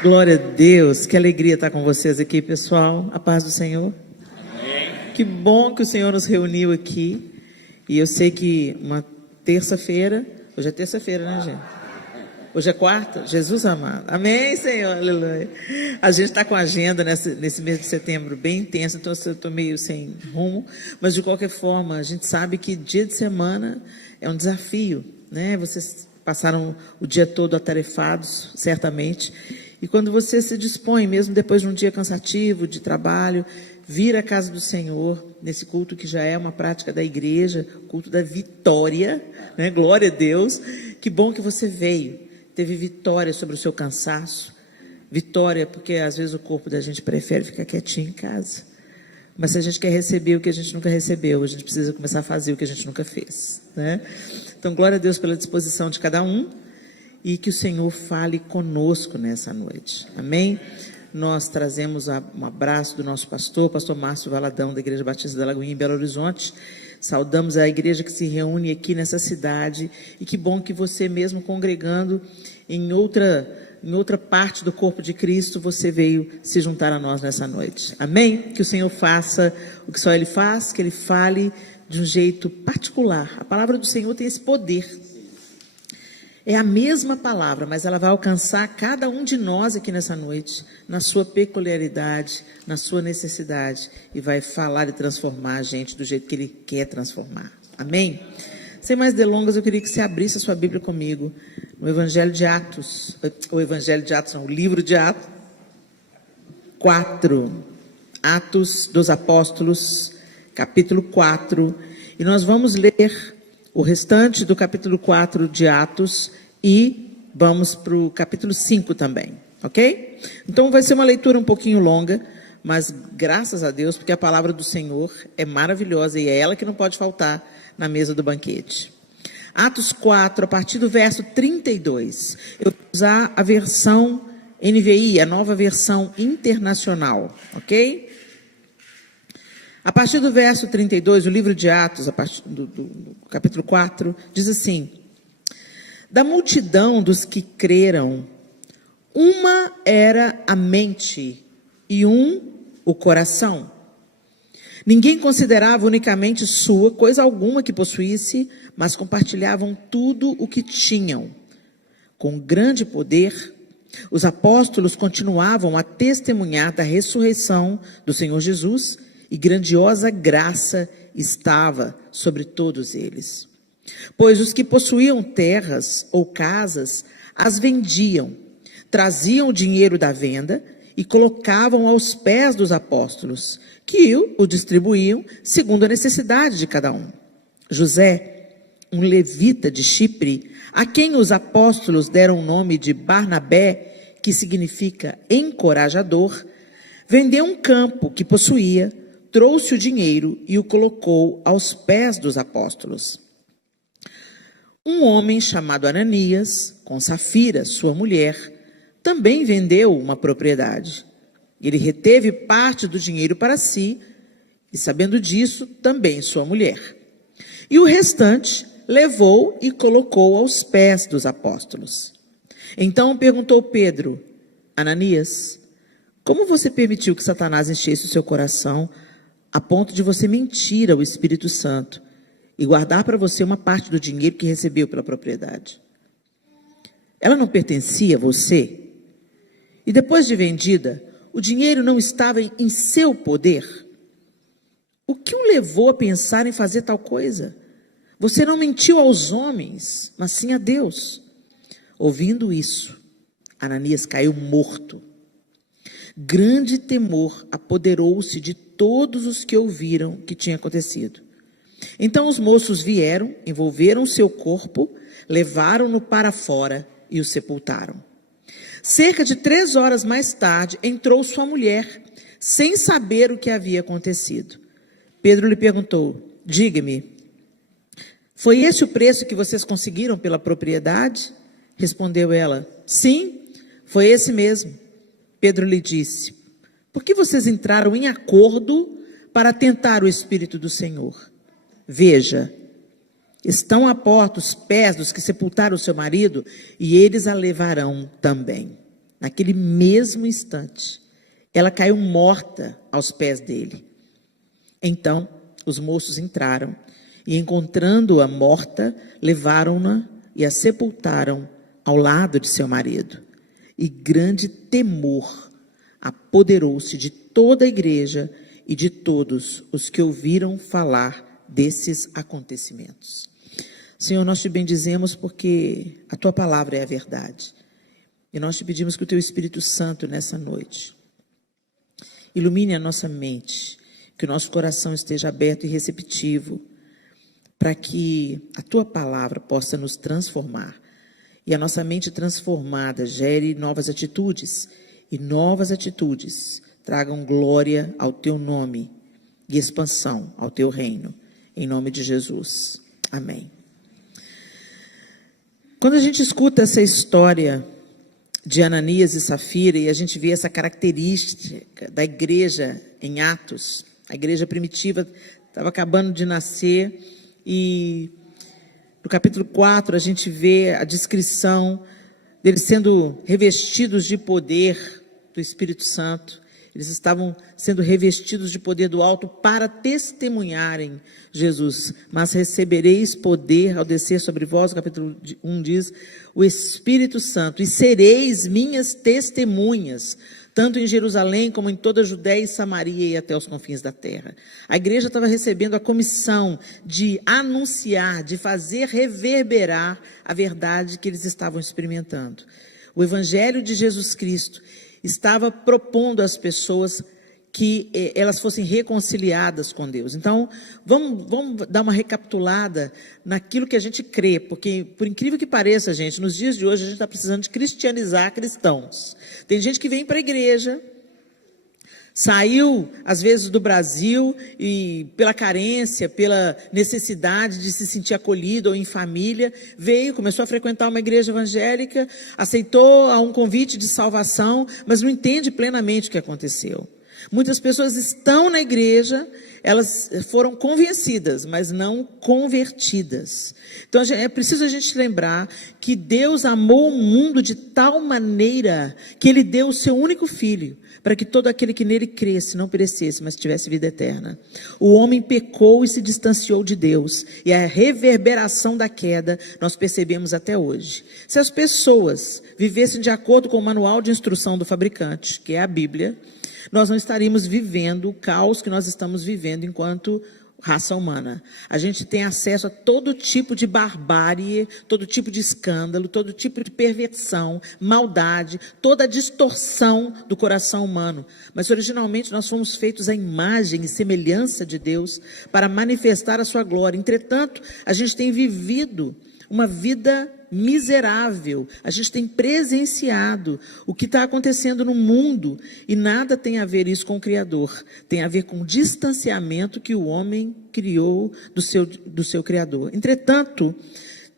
Glória a Deus, que alegria estar com vocês aqui, pessoal. A paz do Senhor. Amém. Que bom que o Senhor nos reuniu aqui. E eu sei que uma terça-feira, hoje é terça-feira, né, gente? Hoje é quarta? Jesus amado. Amém, Senhor, aleluia. A gente está com a agenda nesse mês de setembro bem intensa, então eu estou meio sem rumo. Mas, de qualquer forma, a gente sabe que dia de semana é um desafio, né? Vocês passaram o dia todo atarefados, certamente. E quando você se dispõe, mesmo depois de um dia cansativo, de trabalho, vir à casa do Senhor, nesse culto que já é uma prática da igreja, culto da vitória, né? Glória a Deus. Que bom que você veio. Teve vitória sobre o seu cansaço. Vitória porque às vezes o corpo da gente prefere ficar quietinho em casa. Mas se a gente quer receber o que a gente nunca recebeu, a gente precisa começar a fazer o que a gente nunca fez, né? Então, glória a Deus pela disposição de cada um. E que o Senhor fale conosco nessa noite. Amém? Nós trazemos um abraço do nosso pastor Márcio Valadão, da Igreja Batista da Lagoinha, em Belo Horizonte. Saudamos a igreja que se reúne aqui nessa cidade. E que bom que você, mesmo congregando em outra parte do corpo de Cristo, você veio se juntar a nós nessa noite. Amém? Que o Senhor faça o que só Ele faz, que Ele fale de um jeito particular. A palavra do Senhor tem esse poder. É a mesma palavra, mas ela vai alcançar cada um de nós aqui nessa noite, na sua peculiaridade, na sua necessidade, e vai falar e transformar a gente do jeito que Ele quer transformar. Amém? Sem mais delongas, eu queria que você abrisse a sua Bíblia comigo, no Evangelho de Atos, o livro de Atos 4, Atos dos Apóstolos, capítulo 4, e nós vamos ler o restante do capítulo 4 de Atos e vamos para o capítulo 5 também, ok? Então vai ser uma leitura um pouquinho longa, mas graças a Deus, porque a palavra do Senhor é maravilhosa e é ela que não pode faltar na mesa do banquete. Atos 4, a partir do verso 32, eu vou usar a versão NVI, a nova versão internacional, ok? A partir do verso 32, o livro de Atos, a partir do capítulo 4, diz assim: da multidão dos que creram, uma era a mente e o coração. Ninguém considerava unicamente sua coisa alguma que possuísse, mas compartilhavam tudo o que tinham. Com grande poder, os apóstolos continuavam a testemunhar da ressurreição do Senhor Jesus, e grandiosa graça estava sobre todos eles. Pois os que possuíam terras ou casas, as vendiam, traziam o dinheiro da venda e colocavam aos pés dos apóstolos, que o distribuíam segundo a necessidade de cada um. José, um levita de Chipre, a quem os apóstolos deram o nome de Barnabé, que significa encorajador, vendeu um campo que possuía, trouxe o dinheiro e o colocou aos pés dos apóstolos. Um homem chamado Ananias, com Safira, sua mulher, também vendeu uma propriedade. Ele reteve parte do dinheiro para si, e sabendo disso, também sua mulher. E o restante levou e colocou aos pés dos apóstolos. Então perguntou Pedro: Ananias, como você permitiu que Satanás enchesse o seu coração a ponto de você mentir ao Espírito Santo e guardar para você uma parte do dinheiro que recebeu pela propriedade? Ela não pertencia a você? E depois de vendida, o dinheiro não estava em seu poder? O que o levou a pensar em fazer tal coisa? Você não mentiu aos homens, mas sim a Deus. Ouvindo isso, Ananias caiu morto. Grande temor apoderou-se de todos os que ouviram o que tinha acontecido. Então os moços vieram, envolveram seu corpo, levaram-no para fora e o sepultaram. Cerca de 3 horas mais tarde, entrou sua mulher, sem saber o que havia acontecido. Pedro lhe perguntou: diga-me, foi esse o preço que vocês conseguiram pela propriedade? Respondeu ela: sim, foi esse mesmo. Pedro lhe disse: por que vocês entraram em acordo para tentar o Espírito do Senhor? Veja, estão à porta os pés dos que sepultaram o seu marido, e eles a levarão também. naquele mesmo instante, ela caiu morta aos pés dele. Então, os moços entraram e, encontrando-a morta, levaram-na e a sepultaram ao lado de seu marido. E grande temor apoderou-se de toda a igreja e de todos os que ouviram falar desses acontecimentos. Senhor, nós te bendizemos porque a tua palavra é a verdade. E nós te pedimos que o teu Espírito Santo, nessa noite, ilumine a nossa mente, que o nosso coração esteja aberto e receptivo, para que a tua palavra possa nos transformar. E a nossa mente transformada gere novas atitudes, e novas atitudes tragam glória ao teu nome e expansão ao teu reino. Em nome de Jesus. Amém. Quando a gente escuta essa história de Ananias e Safira, e a gente vê essa característica da igreja em Atos, a igreja primitiva estava acabando de nascer, e no capítulo 4 a gente vê a descrição deles sendo revestidos de poder do Espírito Santo. Eles estavam sendo revestidos de poder do alto para testemunharem Jesus. Mas recebereis poder ao descer sobre vós, o capítulo 1 diz, o Espírito Santo, e sereis minhas testemunhas, tanto em Jerusalém como em toda a Judéia e Samaria e até os confins da terra. A igreja estava recebendo a comissão de anunciar, de fazer reverberar a verdade que eles estavam experimentando. O Evangelho de Jesus Cristo estava propondo às pessoas que elas fossem reconciliadas com Deus. Então, vamos dar uma recapitulada naquilo que a gente crê, porque, por incrível que pareça, gente, nos dias de hoje a gente está precisando de cristianizar cristãos. Tem gente que vem para a igreja, saiu, às vezes, do Brasil, e pela carência, pela necessidade de se sentir acolhido ou em família, veio, começou a frequentar uma igreja evangélica, aceitou um convite de salvação, mas não entende plenamente o que aconteceu. Muitas pessoas estão na igreja, elas foram convencidas, mas não convertidas. Então, é preciso a gente lembrar que Deus amou o mundo de tal maneira que Ele deu o seu único Filho, para que todo aquele que nele cresce não perecesse, mas tivesse vida eterna. O homem pecou e se distanciou de Deus, e a reverberação da queda nós percebemos até hoje. Se as pessoas vivessem de acordo com o manual de instrução do fabricante, que é a Bíblia, nós não estaríamos vivendo o caos que nós estamos vivendo enquanto raça humana. A gente tem acesso a todo tipo de barbárie, todo tipo de escândalo, todo tipo de perversão, maldade, toda a distorção do coração humano. Mas originalmente nós fomos feitos à imagem e semelhança de Deus para manifestar a sua glória. Entretanto, a gente tem vivido uma vida miserável, a gente tem presenciado o que está acontecendo no mundo, e nada tem a ver isso com o Criador, tem a ver com o distanciamento que o homem criou do seu Criador. Entretanto,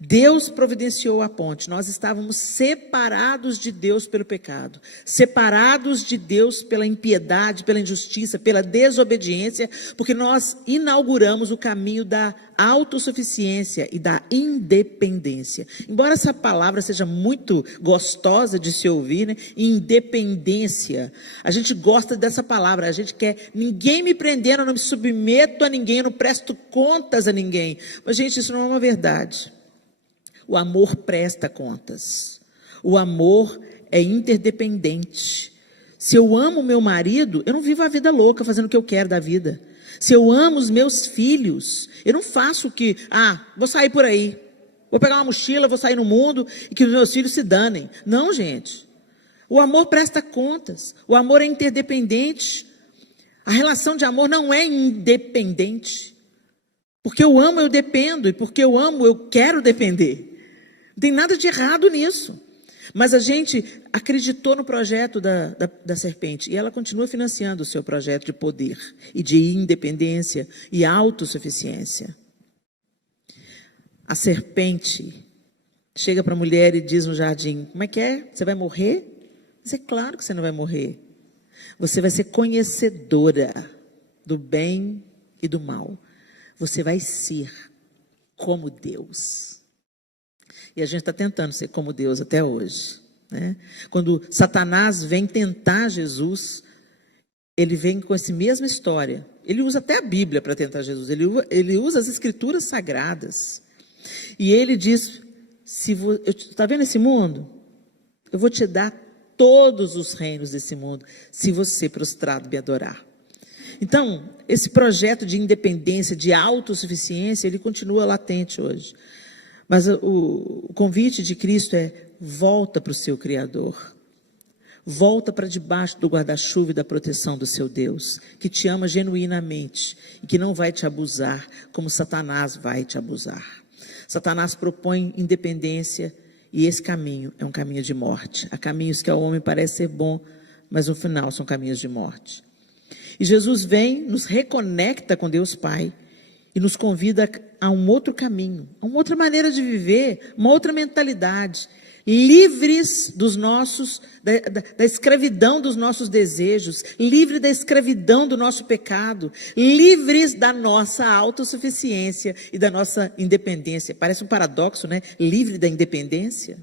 Deus providenciou a ponte. Nós estávamos separados de Deus pelo pecado, separados de Deus pela impiedade, pela injustiça, pela desobediência, porque nós inauguramos o caminho da autossuficiência e da independência. Embora essa palavra seja muito gostosa de se ouvir, né? Independência. A gente gosta dessa palavra, a gente quer, ninguém me prendendo, eu não me submeto a ninguém, eu não presto contas a ninguém. Mas, gente, isso não é uma verdade. O amor presta contas. O amor é interdependente. Se eu amo meu marido, eu não vivo a vida louca fazendo o que eu quero da vida. Se eu amo os meus filhos, eu não faço o que, vou sair por aí, vou pegar uma mochila, vou sair no mundo e que os meus filhos se danem. Não, gente. O amor presta contas. O amor é interdependente. A relação de amor não é independente. Porque eu amo, eu dependo. E porque eu amo, eu quero depender. Não tem nada de errado nisso. Mas a gente acreditou no projeto da serpente. E ela continua financiando o seu projeto de poder e de independência e autossuficiência. A serpente chega para a mulher e diz no jardim: como é que é? Você vai morrer? Mas é claro que você não vai morrer. Você vai ser conhecedora do bem e do mal. Você vai ser como Deus. E a gente está tentando ser como Deus até hoje. né? Quando Satanás vem tentar Jesus, ele vem com essa mesma história. Ele usa até a Bíblia para tentar Jesus. Ele usa as escrituras sagradas. E ele diz, está vendo esse mundo? Eu vou te dar todos os reinos desse mundo, se você prostrado me adorar. Então, esse projeto de independência, de autossuficiência, ele continua latente hoje. Mas o convite de Cristo é: volta para o seu Criador. Volta para debaixo do guarda-chuva e da proteção do seu Deus, que te ama genuinamente e que não vai te abusar como Satanás vai te abusar. Satanás propõe independência e esse caminho é um caminho de morte. Há caminhos que ao homem parece ser bom, mas no final são caminhos de morte. E Jesus vem, nos reconecta com Deus Pai e nos convida a um outro caminho, a uma outra maneira de viver, uma outra mentalidade, livres dos nossos, da escravidão dos nossos desejos, livre da escravidão do nosso pecado, livres da nossa autossuficiência e da nossa independência. Parece um paradoxo, né? Livre da independência?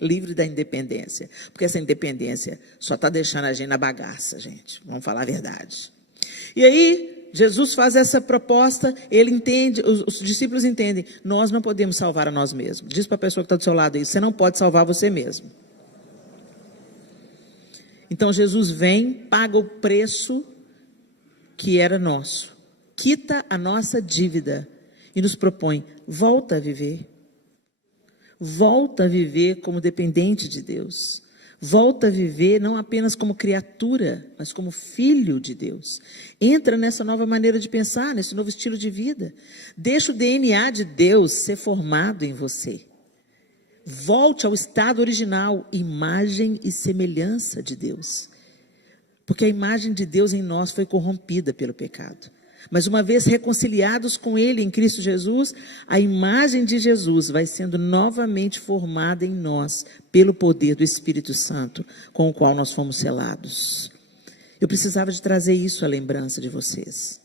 Livre da independência, porque essa independência só está deixando a gente na bagaça, gente, vamos falar a verdade. E aí, Jesus faz essa proposta, ele entende, os discípulos entendem, nós não podemos salvar a nós mesmos. Diz para a pessoa que está do seu lado aí, você não pode salvar você mesmo. Então Jesus vem, paga o preço que era nosso, quita a nossa dívida e nos propõe, volta a viver. Volta a viver como dependente de Deus. Volta a viver não apenas como criatura, mas como filho de Deus. Entra nessa nova maneira de pensar, nesse novo estilo de vida. Deixa o DNA de Deus ser formado em você. Volte ao estado original, imagem e semelhança de Deus. Porque a imagem de Deus em nós foi corrompida pelo pecado. Mas uma vez reconciliados com Ele em Cristo Jesus, a imagem de Jesus vai sendo novamente formada em nós, pelo poder do Espírito Santo, com o qual nós fomos selados. Eu precisava de trazer isso à lembrança de vocês.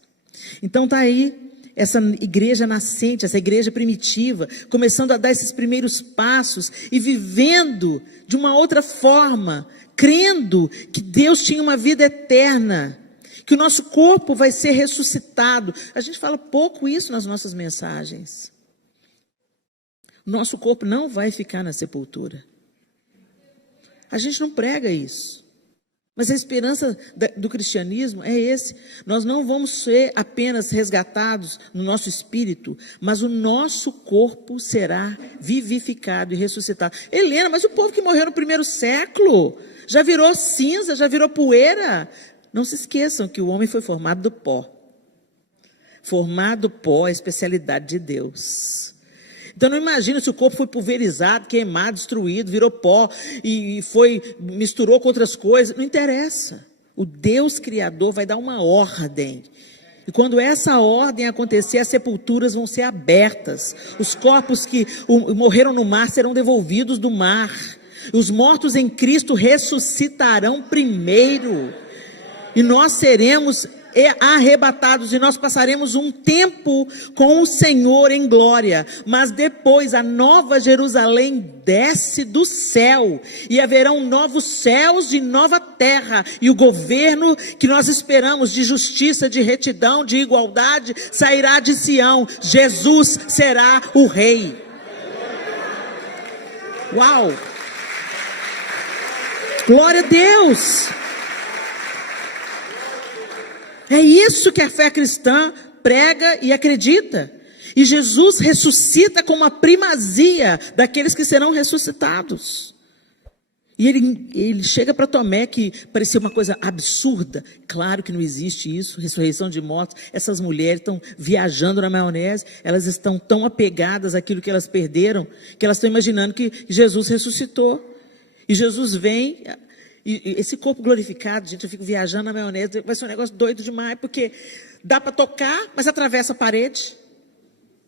Então está aí, essa igreja nascente, essa igreja primitiva, começando a dar esses primeiros passos e vivendo de uma outra forma, crendo que Deus tinha uma vida eterna, que o nosso corpo vai ser ressuscitado. A gente fala pouco isso nas nossas mensagens. O nosso corpo não vai ficar na sepultura. A gente não prega isso. Mas a esperança do cristianismo é esse. Nós não vamos ser apenas resgatados no nosso espírito, mas o nosso corpo será vivificado e ressuscitado. Helena, mas o povo que morreu no primeiro século já virou cinza, já virou poeira. Não se esqueçam que o homem foi formado do pó. Formado do pó é a especialidade de Deus. Então não imagina se o corpo foi pulverizado, queimado, destruído, virou pó e misturou com outras coisas. Não interessa. O Deus Criador vai dar uma ordem. E quando essa ordem acontecer, as sepulturas vão ser abertas. Os corpos que morreram no mar serão devolvidos do mar. Os mortos em Cristo ressuscitarão primeiro. E nós seremos arrebatados e nós passaremos um tempo com o Senhor em glória. Mas depois a nova Jerusalém desce do céu e haverão novos céus e nova terra. E o governo que nós esperamos de justiça, de retidão, de igualdade, sairá de Sião. Jesus será o Rei. Uau! Glória a Deus! É isso que a fé cristã prega e acredita. E Jesus ressuscita com uma primazia daqueles que serão ressuscitados. E ele chega para Tomé, que parecia uma coisa absurda. Claro que não existe isso, ressurreição de mortos. Essas mulheres estão viajando na maionese, elas estão tão apegadas àquilo que elas perderam, que elas estão imaginando que Jesus ressuscitou. E Jesus vem... E esse corpo glorificado, gente, eu fico viajando na maionese, vai ser um negócio doido demais, porque dá para tocar, mas atravessa a parede.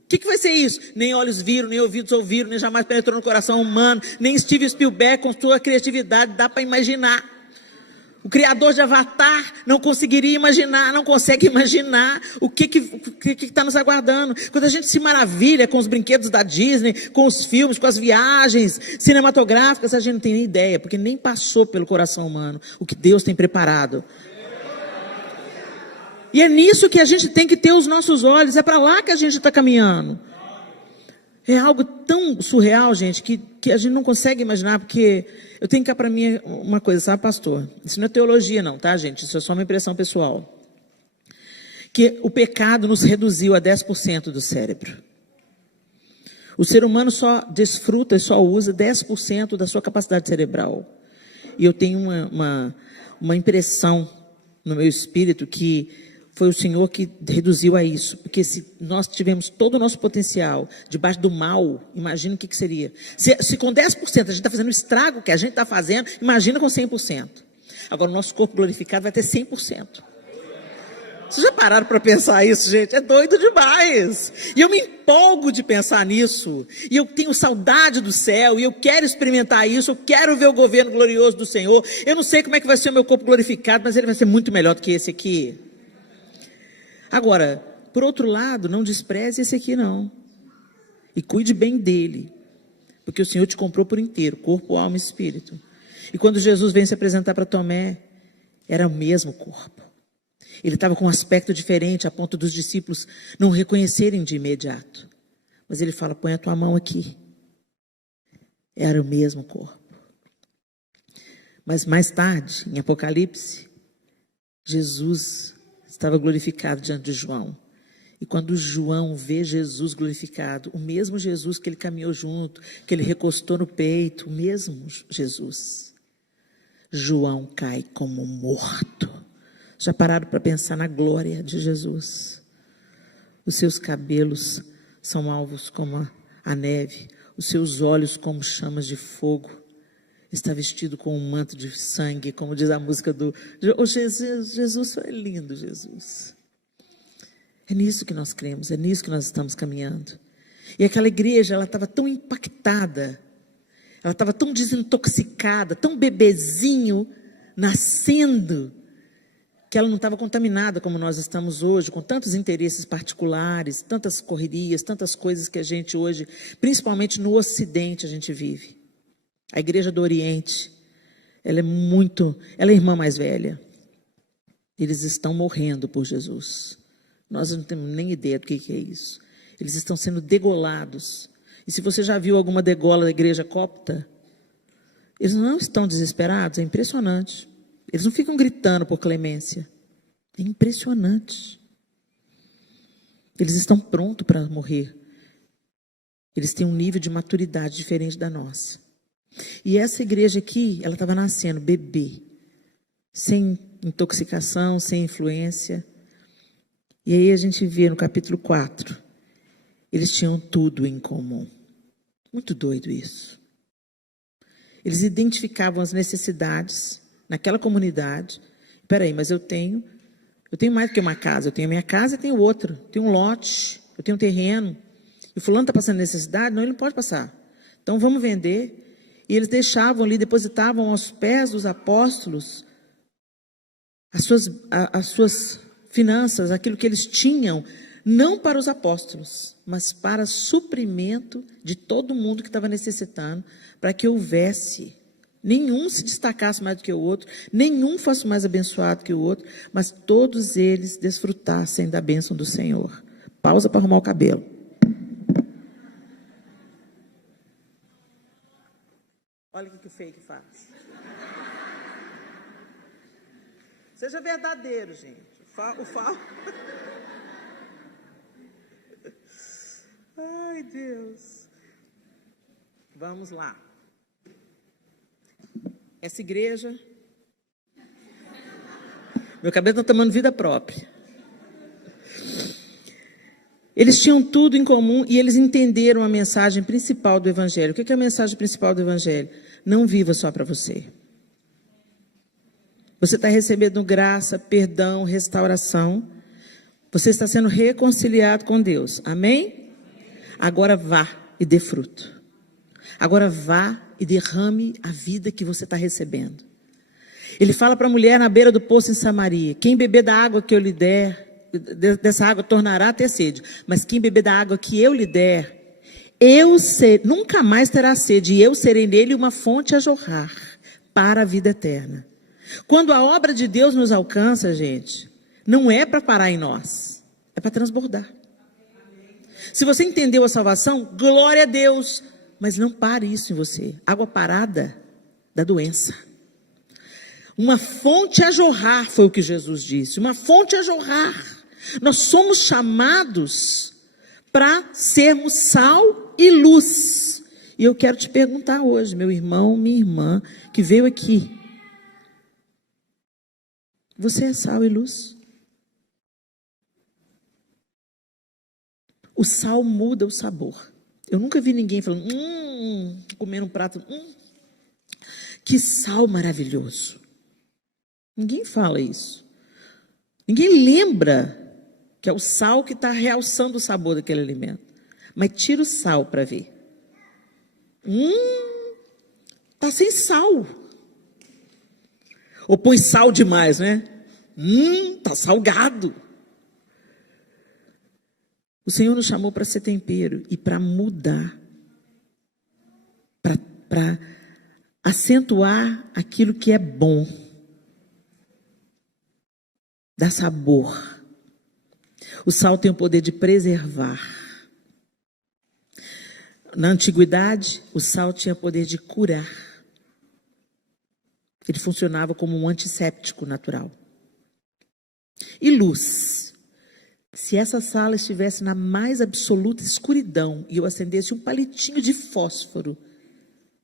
O que vai ser isso? Nem olhos viram, nem ouvidos ouviram, nem jamais penetrou no coração humano, nem Steven Spielberg com sua criatividade dá para imaginar. O criador de Avatar não conseguiria imaginar, não consegue imaginar o que está nos aguardando. Quando a gente se maravilha com os brinquedos da Disney, com os filmes, com as viagens cinematográficas, a gente não tem nem ideia, porque nem passou pelo coração humano o que Deus tem preparado. E é nisso que a gente tem que ter os nossos olhos, é para lá que a gente está caminhando. É algo tão surreal, gente, que a gente não consegue imaginar, porque eu tenho cá para mim uma coisa, sabe, pastor? Isso não é teologia não, tá, gente? Isso é só uma impressão pessoal. Que o pecado nos reduziu a 10% do cérebro. O ser humano só desfruta e só usa 10% da sua capacidade cerebral. E eu tenho uma impressão no meu espírito que foi o Senhor que reduziu a isso. Porque se nós tivemos todo o nosso potencial debaixo do mal, imagina o que seria. Se com 10% a gente está fazendo o estrago que a gente está fazendo, imagina com 100%. Agora o nosso corpo glorificado vai ter 100%. Vocês já pararam para pensar isso, gente? É doido demais. E eu me empolgo de pensar nisso. E eu tenho saudade do céu. E eu quero experimentar isso. Eu quero ver o governo glorioso do Senhor. Eu não sei como é que vai ser o meu corpo glorificado, mas ele vai ser muito melhor do que esse aqui. Agora, por outro lado, não despreze esse aqui não. E cuide bem dele. Porque o Senhor te comprou por inteiro, corpo, alma e espírito. E quando Jesus vem se apresentar para Tomé, era o mesmo corpo. Ele estava com um aspecto diferente, a ponto dos discípulos não o reconhecerem de imediato. Mas ele fala, põe a tua mão aqui. Era o mesmo corpo. Mas mais tarde, em Apocalipse, Jesus estava glorificado diante de João. E quando João vê Jesus glorificado, o mesmo Jesus que ele caminhou junto, que ele recostou no peito, o mesmo Jesus, João cai como morto. Já pararam para pensar na glória de Jesus? Os seus cabelos são alvos como a neve, os seus olhos como chamas de fogo. Está vestido com um manto de sangue, como diz a música do... Oh, Jesus foi lindo, Jesus. É nisso que nós cremos, é nisso que nós estamos caminhando. E aquela igreja, ela estava tão impactada, ela estava tão desintoxicada, tão bebezinho, nascendo, que ela não estava contaminada como nós estamos hoje, com tantos interesses particulares, tantas correrias, tantas coisas que a gente hoje, principalmente no Ocidente, a gente vive. A igreja do Oriente, ela é a irmã mais velha. Eles estão morrendo por Jesus. Nós não temos nem ideia do que é isso. Eles estão sendo degolados. E se você já viu alguma degola da igreja copta, eles não estão desesperados, é impressionante. Eles não ficam gritando por clemência. É impressionante. Eles estão prontos para morrer. Eles têm um nível de maturidade diferente da nossa. E essa igreja aqui, ela estava nascendo bebê, sem intoxicação, sem influência. E aí a gente vê no capítulo 4, eles tinham tudo em comum. Muito doido isso. Eles identificavam as necessidades naquela comunidade. Espera aí, mas eu tenho mais do que uma casa. Eu tenho a minha casa e tenho outra. Eu tenho um lote, eu tenho um terreno. E o fulano está passando necessidade? Não, ele não pode passar. Então vamos vender. E eles deixavam ali, depositavam aos pés dos apóstolos as suas finanças, aquilo que eles tinham, não para os apóstolos, mas para suprimento de todo mundo que estava necessitando, para que houvesse, nenhum se destacasse mais do que o outro, nenhum fosse mais abençoado que o outro, mas todos eles desfrutassem da bênção do Senhor. Pausa para arrumar o cabelo. Olha o que o fake faz. Seja verdadeiro, gente. O falo. Ai, Deus. Vamos lá. Essa igreja... Meu cabelo está tomando vida própria. Eles tinham tudo em comum e eles entenderam a mensagem principal do Evangelho. O que é a mensagem principal do Evangelho? Não viva só para você. Você está recebendo graça, perdão, restauração. Você está sendo reconciliado com Deus. Amém? Agora vá e dê fruto. Agora vá e derrame a vida que você está recebendo. Ele fala para a mulher na beira do poço em Samaria: quem beber da água que eu lhe der, dessa água tornará a ter sede. Mas quem beber da água que eu lhe der, nunca mais terá sede, e eu serei nele uma fonte a jorrar para a vida eterna. Quando a obra de Deus nos alcança, gente, não é para parar em nós, é para transbordar. Se você entendeu a salvação, glória a Deus, mas não pare isso em você. Água parada da doença. Uma fonte a jorrar, foi o que Jesus disse, uma fonte a jorrar. Nós somos chamados para sermos sal e luz. E eu quero te perguntar hoje, meu irmão, minha irmã, que veio aqui: você é sal e luz? O sal muda o sabor. Eu nunca vi ninguém falando, comendo um prato, que sal maravilhoso. Ninguém fala isso. Ninguém lembra que é o sal que está realçando o sabor daquele alimento. Mas tira o sal para ver. Está sem sal. Ou põe sal demais, né? Está salgado. O Senhor nos chamou para ser tempero e para mudar, para acentuar aquilo que é bom, dar sabor. O sal tem o poder de preservar. Na antiguidade, o sal tinha o poder de curar. Ele funcionava como um antisséptico natural. E luz. Se essa sala estivesse na mais absoluta escuridão e eu acendesse um palitinho de fósforo,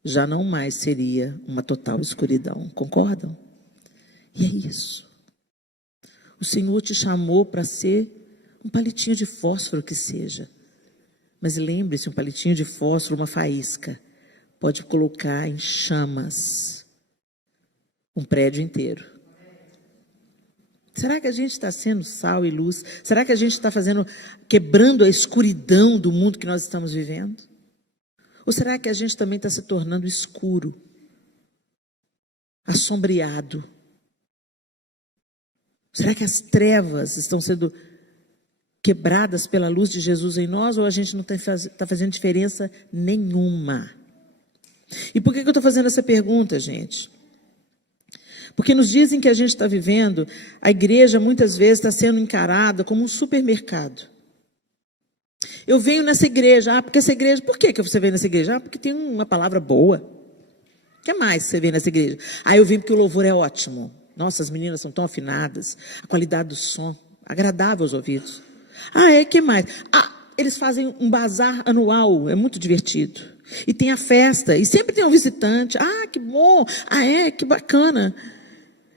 já não mais seria uma total escuridão. Concordam? E é isso. O Senhor te chamou para ser um palitinho de fósforo que seja. Mas lembre-se, um palitinho de fósforo, uma faísca, pode colocar em chamas um prédio inteiro. Será que a gente está sendo sal e luz? Será que a gente está quebrando a escuridão do mundo que nós estamos vivendo? Ou será que a gente também está se tornando escuro, assombreado? Será que as trevas estão sendo quebradas pela luz de Jesus em nós, ou a gente não está fazendo diferença nenhuma? E por que eu estou fazendo essa pergunta, gente? Porque nos dizem que a gente está vivendo, a igreja muitas vezes está sendo encarada como um supermercado. Eu venho nessa igreja, porque essa igreja, por que você veio nessa igreja? Porque tem uma palavra boa. O que mais você vê nessa igreja? Eu vim porque o louvor é ótimo. Nossa, as meninas são tão afinadas, a qualidade do som, agradável aos ouvidos. Que mais? Eles fazem um bazar anual, é muito divertido. E tem a festa, e sempre tem um visitante. Que bom, que bacana.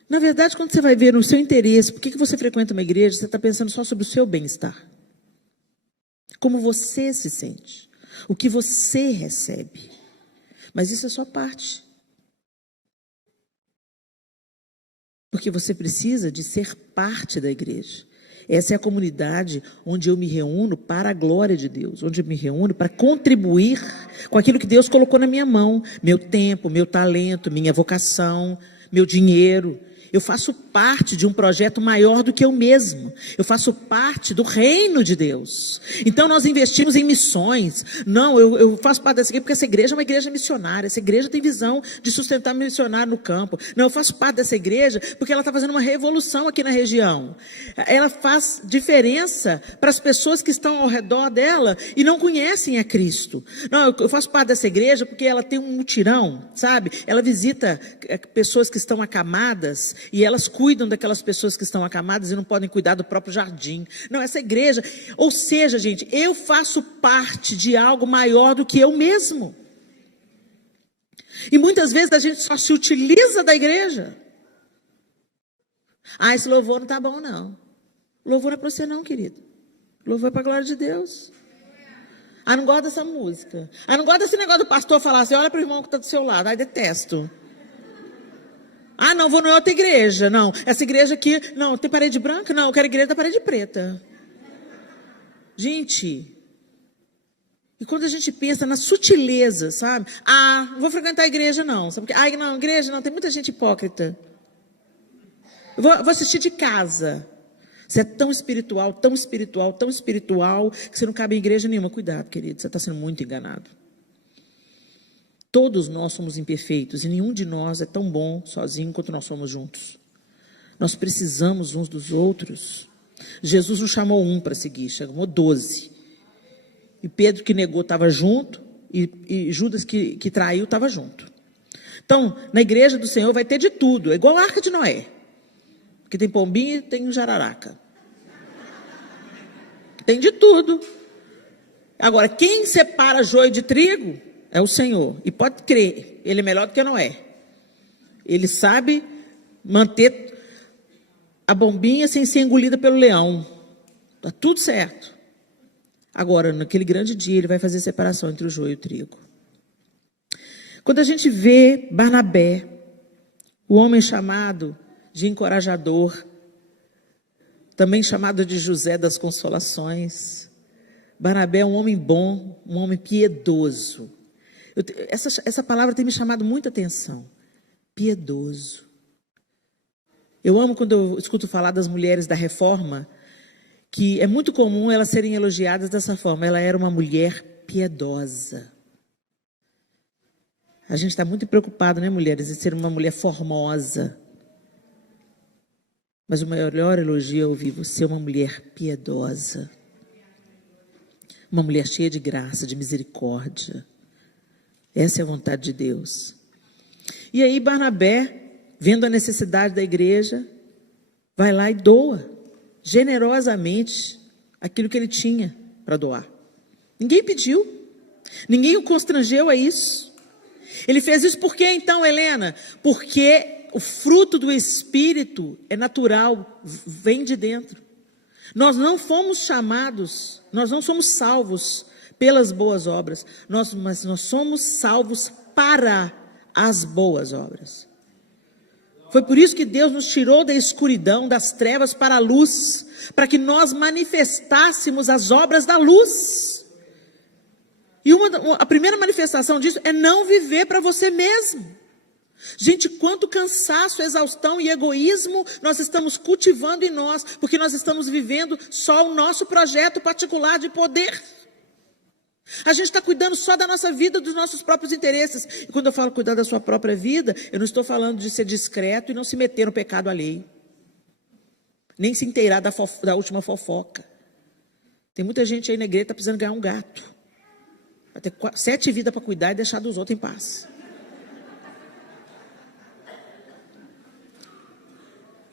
Na verdade, quando você vai ver no seu interesse, por que você frequenta uma igreja, você está pensando só sobre o seu bem-estar. Como você se sente, o que você recebe. Mas isso é só parte. Porque você precisa de ser parte da igreja. Essa é a comunidade onde eu me reúno para a glória de Deus, onde eu me reúno para contribuir com aquilo que Deus colocou na minha mão, meu tempo, meu talento, minha vocação, meu dinheiro. Eu faço parte de um projeto maior do que eu mesmo. Eu faço parte do reino de Deus. Então nós investimos em missões. Não, eu faço parte dessa igreja porque essa igreja é uma igreja missionária. Essa igreja tem visão de sustentar missionário no campo. Não, eu faço parte dessa igreja porque ela está fazendo uma revolução aqui na região. Ela faz diferença para as pessoas que estão ao redor dela e não conhecem a Cristo. Não, eu faço parte dessa igreja porque ela tem um mutirão, sabe? Ela visita pessoas que estão acamadas e elas cuidam daquelas pessoas que estão acamadas e não podem cuidar do próprio jardim. Não, essa igreja, ou seja, gente, eu faço parte de algo maior do que eu mesmo. E muitas vezes a gente só se utiliza da igreja. Esse louvor não está bom, não. Louvor não é para você não, querido. Louvor é para a glória de Deus. Não gosto dessa música. Não gosto desse negócio do pastor falar assim, olha para o irmão que está do seu lado. Detesto. Não, vou em outra igreja. Não, essa igreja aqui, não, tem parede branca? Não, eu quero a igreja da parede preta. Gente, e quando a gente pensa na sutileza, sabe? Não vou frequentar a igreja não. Sabe? Não, igreja não, tem muita gente hipócrita. Vou assistir de casa. Você é tão espiritual, tão espiritual, tão espiritual, que você não cabe em igreja nenhuma. Cuidado, querido, você está sendo muito enganado. Todos nós somos imperfeitos e nenhum de nós é tão bom sozinho quanto nós somos juntos. Nós precisamos uns dos outros. Jesus não chamou um para seguir, chamou 12. E Pedro, que negou, estava junto, e Judas, que traiu, estava junto. Então, na igreja do Senhor vai ter de tudo, é igual a Arca de Noé. Porque tem pombinho e tem jararaca. Tem de tudo. Agora, quem separa joio de trigo é o Senhor. E pode crer, Ele é melhor do que Noé. Ele sabe manter a bombinha sem ser engolida pelo leão. Está tudo certo. Agora, naquele grande dia, Ele vai fazer separação entre o joio e o trigo. Quando a gente vê Barnabé, o homem chamado de encorajador, também chamado de José das Consolações. Barnabé é um homem bom, um homem piedoso. Essa palavra tem me chamado muita atenção. Piedoso. Eu amo quando eu escuto falar das mulheres da Reforma, que é muito comum elas serem elogiadas dessa forma. Ela era uma mulher piedosa. A gente está muito preocupado, né, mulheres, em ser uma mulher formosa. Mas o melhor elogio é ouvir você uma mulher piedosa. Uma mulher cheia de graça, de misericórdia. Essa é a vontade de Deus. E aí Barnabé, vendo a necessidade da igreja, vai lá e doa generosamente aquilo que ele tinha para doar. Ninguém pediu. Ninguém o constrangeu a isso. Ele fez isso por quê então, Helena? Porque o fruto do Espírito é natural, vem de dentro. Nós não fomos chamados, nós não somos salvos pelas boas obras, mas nós somos salvos para as boas obras. Foi por isso que Deus nos tirou da escuridão, das trevas para a luz, para que nós manifestássemos as obras da luz. E a primeira manifestação disso é não viver para você mesmo. Gente, quanto cansaço, exaustão e egoísmo nós estamos cultivando em nós, porque nós estamos vivendo só o nosso projeto particular de poder. A gente está cuidando só da nossa vida, dos nossos próprios interesses. E quando eu falo cuidar da sua própria vida, eu não estou falando de ser discreto e não se meter no pecado alheio. Nem se inteirar da última fofoca. Tem muita gente aí na igreja que está precisando ganhar um gato. Vai ter 7 vidas para cuidar e deixar dos outros em paz.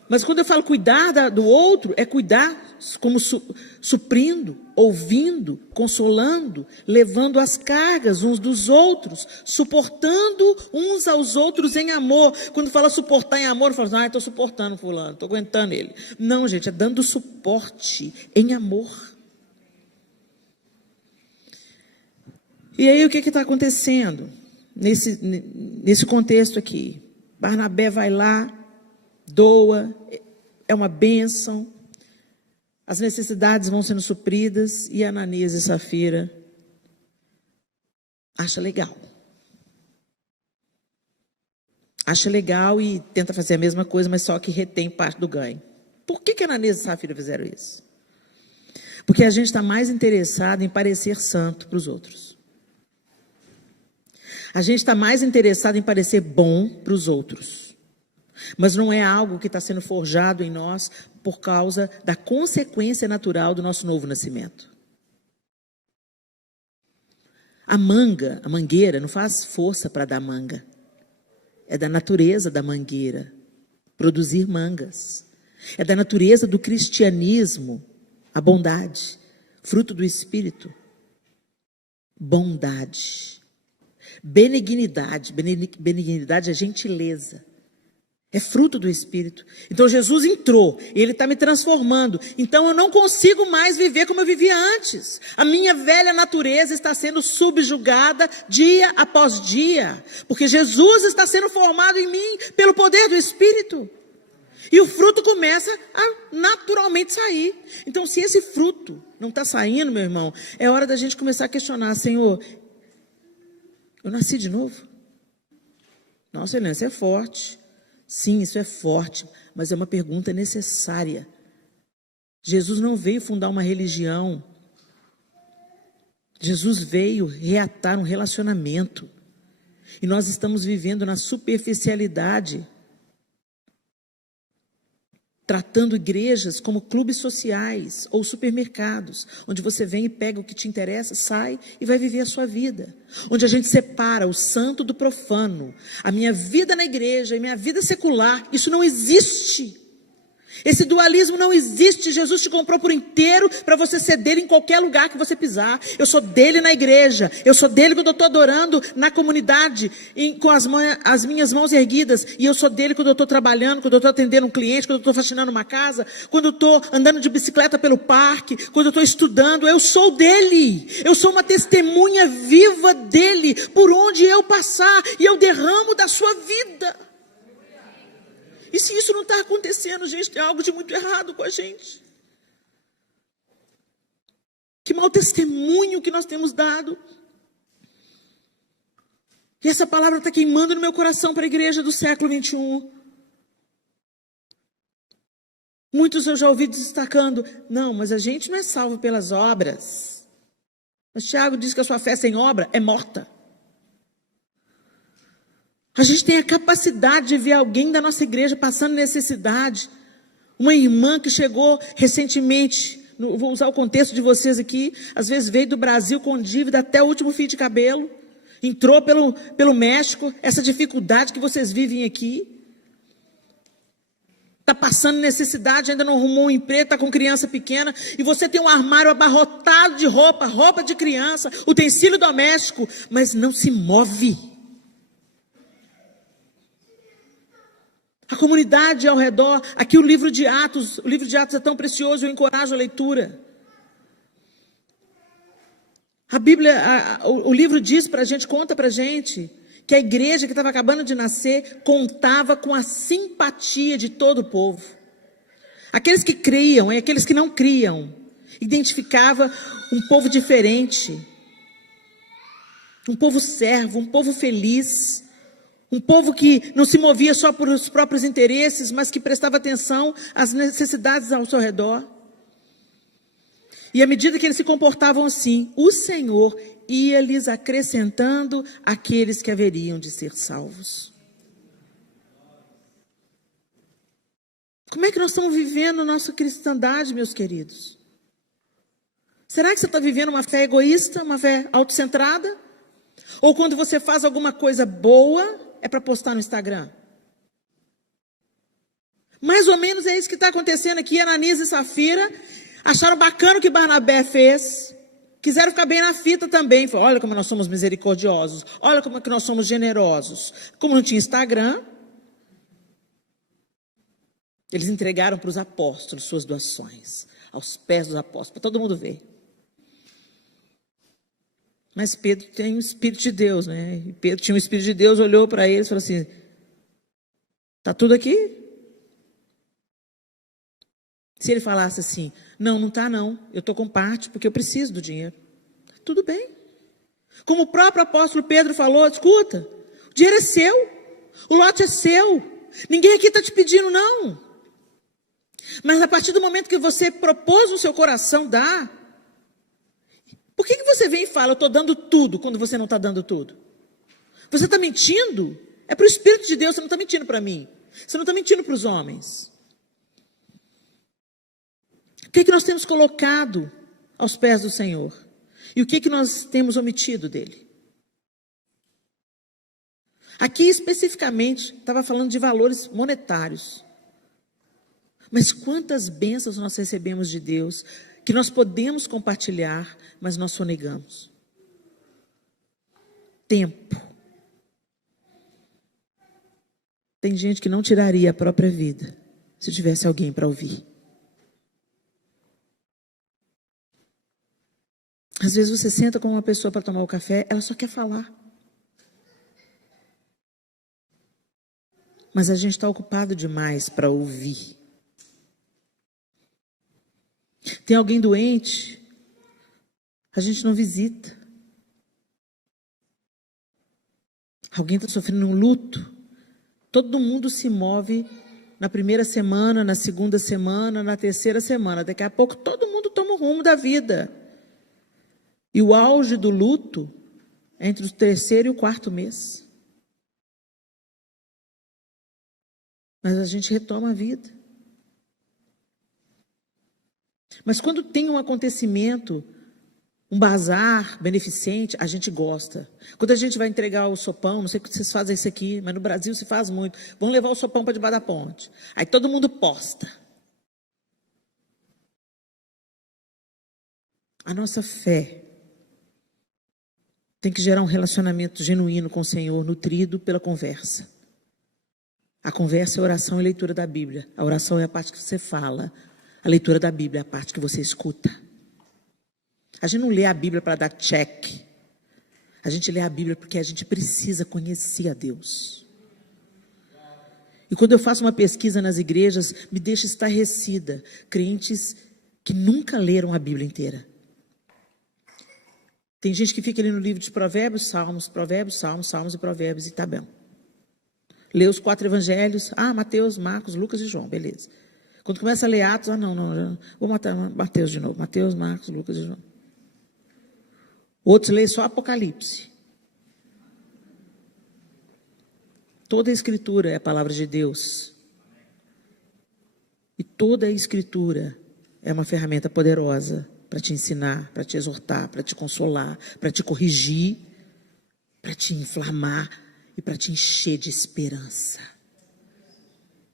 Mas quando eu falo cuidar do outro, é cuidar como suprindo, ouvindo, consolando, levando as cargas uns dos outros, suportando uns aos outros em amor. Quando fala suportar em amor, eu falo assim, estou suportando fulano, estou aguentando ele. Não, gente, é dando suporte em amor. E aí o que está acontecendo nesse contexto aqui? Barnabé vai lá, doa, é uma bênção, as necessidades vão sendo supridas, e Ananias e Safira acha legal. Acha legal e tenta fazer a mesma coisa, mas só que retém parte do ganho. Por que Ananias e Safira fizeram isso? Porque a gente está mais interessado em parecer santo para os outros. A gente está mais interessado em parecer bom para os outros. Mas não é algo que está sendo forjado em nós por causa da consequência natural do nosso novo nascimento. A mangueira, não faz força para dar manga. É da natureza da mangueira produzir mangas. É da natureza do cristianismo a bondade, fruto do Espírito. Bondade. Benignidade. Benignidade é gentileza. É fruto do Espírito. Então Jesus entrou, Ele está me transformando. Então eu não consigo mais viver como eu vivia antes. A minha velha natureza está sendo subjugada dia após dia. Porque Jesus está sendo formado em mim pelo poder do Espírito. E o fruto começa a naturalmente sair. Então se esse fruto não está saindo, meu irmão, é hora da gente começar a questionar, Senhor, eu nasci de novo? Nossa, Helena, você é forte. Sim, isso é forte, mas é uma pergunta necessária. Jesus não veio fundar uma religião. Jesus veio reatar um relacionamento. E nós estamos vivendo na superficialidade, tratando igrejas como clubes sociais ou supermercados, onde você vem e pega o que te interessa, sai e vai viver a sua vida. Onde a gente separa o santo do profano. A minha vida na igreja e minha vida secular, isso não existe. Esse dualismo não existe. Jesus te comprou por inteiro para você ser dele em qualquer lugar que você pisar. Eu sou dele na igreja, eu sou dele quando eu estou adorando na comunidade, com as minhas mãos erguidas, e eu sou dele quando eu estou trabalhando, quando eu estou atendendo um cliente, quando eu estou faxinando uma casa, quando eu estou andando de bicicleta pelo parque, quando eu estou estudando. Eu sou dele, eu sou uma testemunha viva dele, por onde eu passar, e eu derramo da sua vida. E se isso não está acontecendo, gente, tem algo de muito errado com a gente. Que mau testemunho que nós temos dado. E essa palavra está queimando no meu coração para a igreja do século 21. Muitos eu já ouvi destacando, não, mas a gente não é salvo pelas obras. Mas Tiago diz que a sua fé sem obra é morta. A gente tem a capacidade de ver alguém da nossa igreja passando necessidade. Uma irmã que chegou recentemente, vou usar o contexto de vocês aqui, às vezes veio do Brasil com dívida até o último fio de cabelo, entrou pelo México, essa dificuldade que vocês vivem aqui. Está passando necessidade, ainda não arrumou um emprego, está com criança pequena, e você tem um armário abarrotado de roupa de criança, utensílio doméstico, mas não se move. A comunidade ao redor, aqui o livro de Atos é tão precioso, eu encorajo a leitura. A Bíblia, o livro diz para a gente, conta para a gente, que a igreja que estava acabando de nascer, contava com a simpatia de todo o povo. Aqueles que criam e aqueles que não criam, identificava um povo diferente, um povo servo, um povo feliz, um povo que não se movia só por os próprios interesses, mas que prestava atenção às necessidades ao seu redor. E à medida que eles se comportavam assim, o Senhor ia lhes acrescentando aqueles que haveriam de ser salvos. Como é que nós estamos vivendo nossa cristandade, meus queridos? Será que você está vivendo uma fé egoísta, uma fé autocentrada? Ou quando você faz alguma coisa boa, é para postar no Instagram? Mais ou menos é isso que está acontecendo aqui. Ananias e Safira acharam bacana o que Barnabé fez, quiseram ficar bem na fita também. Falaram, olha como nós somos misericordiosos, olha como é que nós somos generosos. Como não tinha Instagram, eles entregaram para os apóstolos suas doações, aos pés dos apóstolos, para todo mundo ver. Mas Pedro tem o Espírito de Deus, né? E Pedro tinha o Espírito de Deus, olhou para eles e falou assim, está tudo aqui? Se ele falasse assim, não está não, eu estou com parte porque eu preciso do dinheiro. Tudo bem. Como o próprio apóstolo Pedro falou, escuta, o dinheiro é seu, o lote é seu, ninguém aqui está te pedindo não. Mas a partir do momento que você propôs no seu coração dar, por que você vem e fala, eu estou dando tudo, quando você não está dando tudo? Você está mentindo? É para o Espírito de Deus, você não está mentindo para mim. Você não está mentindo para os homens. O que nós temos colocado aos pés do Senhor? E o que nós temos omitido dele? Aqui especificamente, estava falando de valores monetários. Mas quantas bênçãos nós recebemos de Deus, que nós podemos compartilhar, mas nós sonegamos. Tempo. Tem gente que não tiraria a própria vida, se tivesse alguém para ouvir. Às vezes você senta com uma pessoa para tomar o café, ela só quer falar. Mas a gente está ocupado demais para ouvir. Tem alguém doente, a gente não visita. Alguém está sofrendo um luto, Todo mundo se move na primeira semana, na segunda semana, na terceira semana. Daqui a pouco todo mundo toma o rumo da vida. E o auge do luto é entre o terceiro e o quarto mês. Mas a gente retoma a vida. Mas quando tem um acontecimento, um bazar beneficente, a gente gosta. Quando a gente vai entregar o sopão, não sei se vocês fazem isso aqui, mas no Brasil se faz muito. Vão levar o sopão para debaixo da ponte. Aí todo mundo posta. A nossa fé tem que gerar um relacionamento genuíno com o Senhor, nutrido pela conversa. A conversa é oração e leitura da Bíblia. A oração é a parte que você fala. A leitura da Bíblia é a parte que você escuta. A gente não lê a Bíblia para dar check. A gente lê a Bíblia porque a gente precisa conhecer a Deus. E quando eu faço uma pesquisa nas igrejas, me deixa estarrecida. Crentes que nunca leram a Bíblia inteira. Tem gente que fica ali no livro de Provérbios, Salmos, Salmos e Provérbios, e tá bom. Lê os 4 evangelhos, Mateus, Marcos, Lucas e João, beleza. Quando começa a ler Atos, vou matar Mateus de novo. Mateus, Marcos, Lucas e João. Outros leem só Apocalipse. Toda a Escritura é a palavra de Deus. E toda a Escritura é uma ferramenta poderosa para te ensinar, para te exortar, para te consolar, para te corrigir, para te inflamar e para te encher de esperança.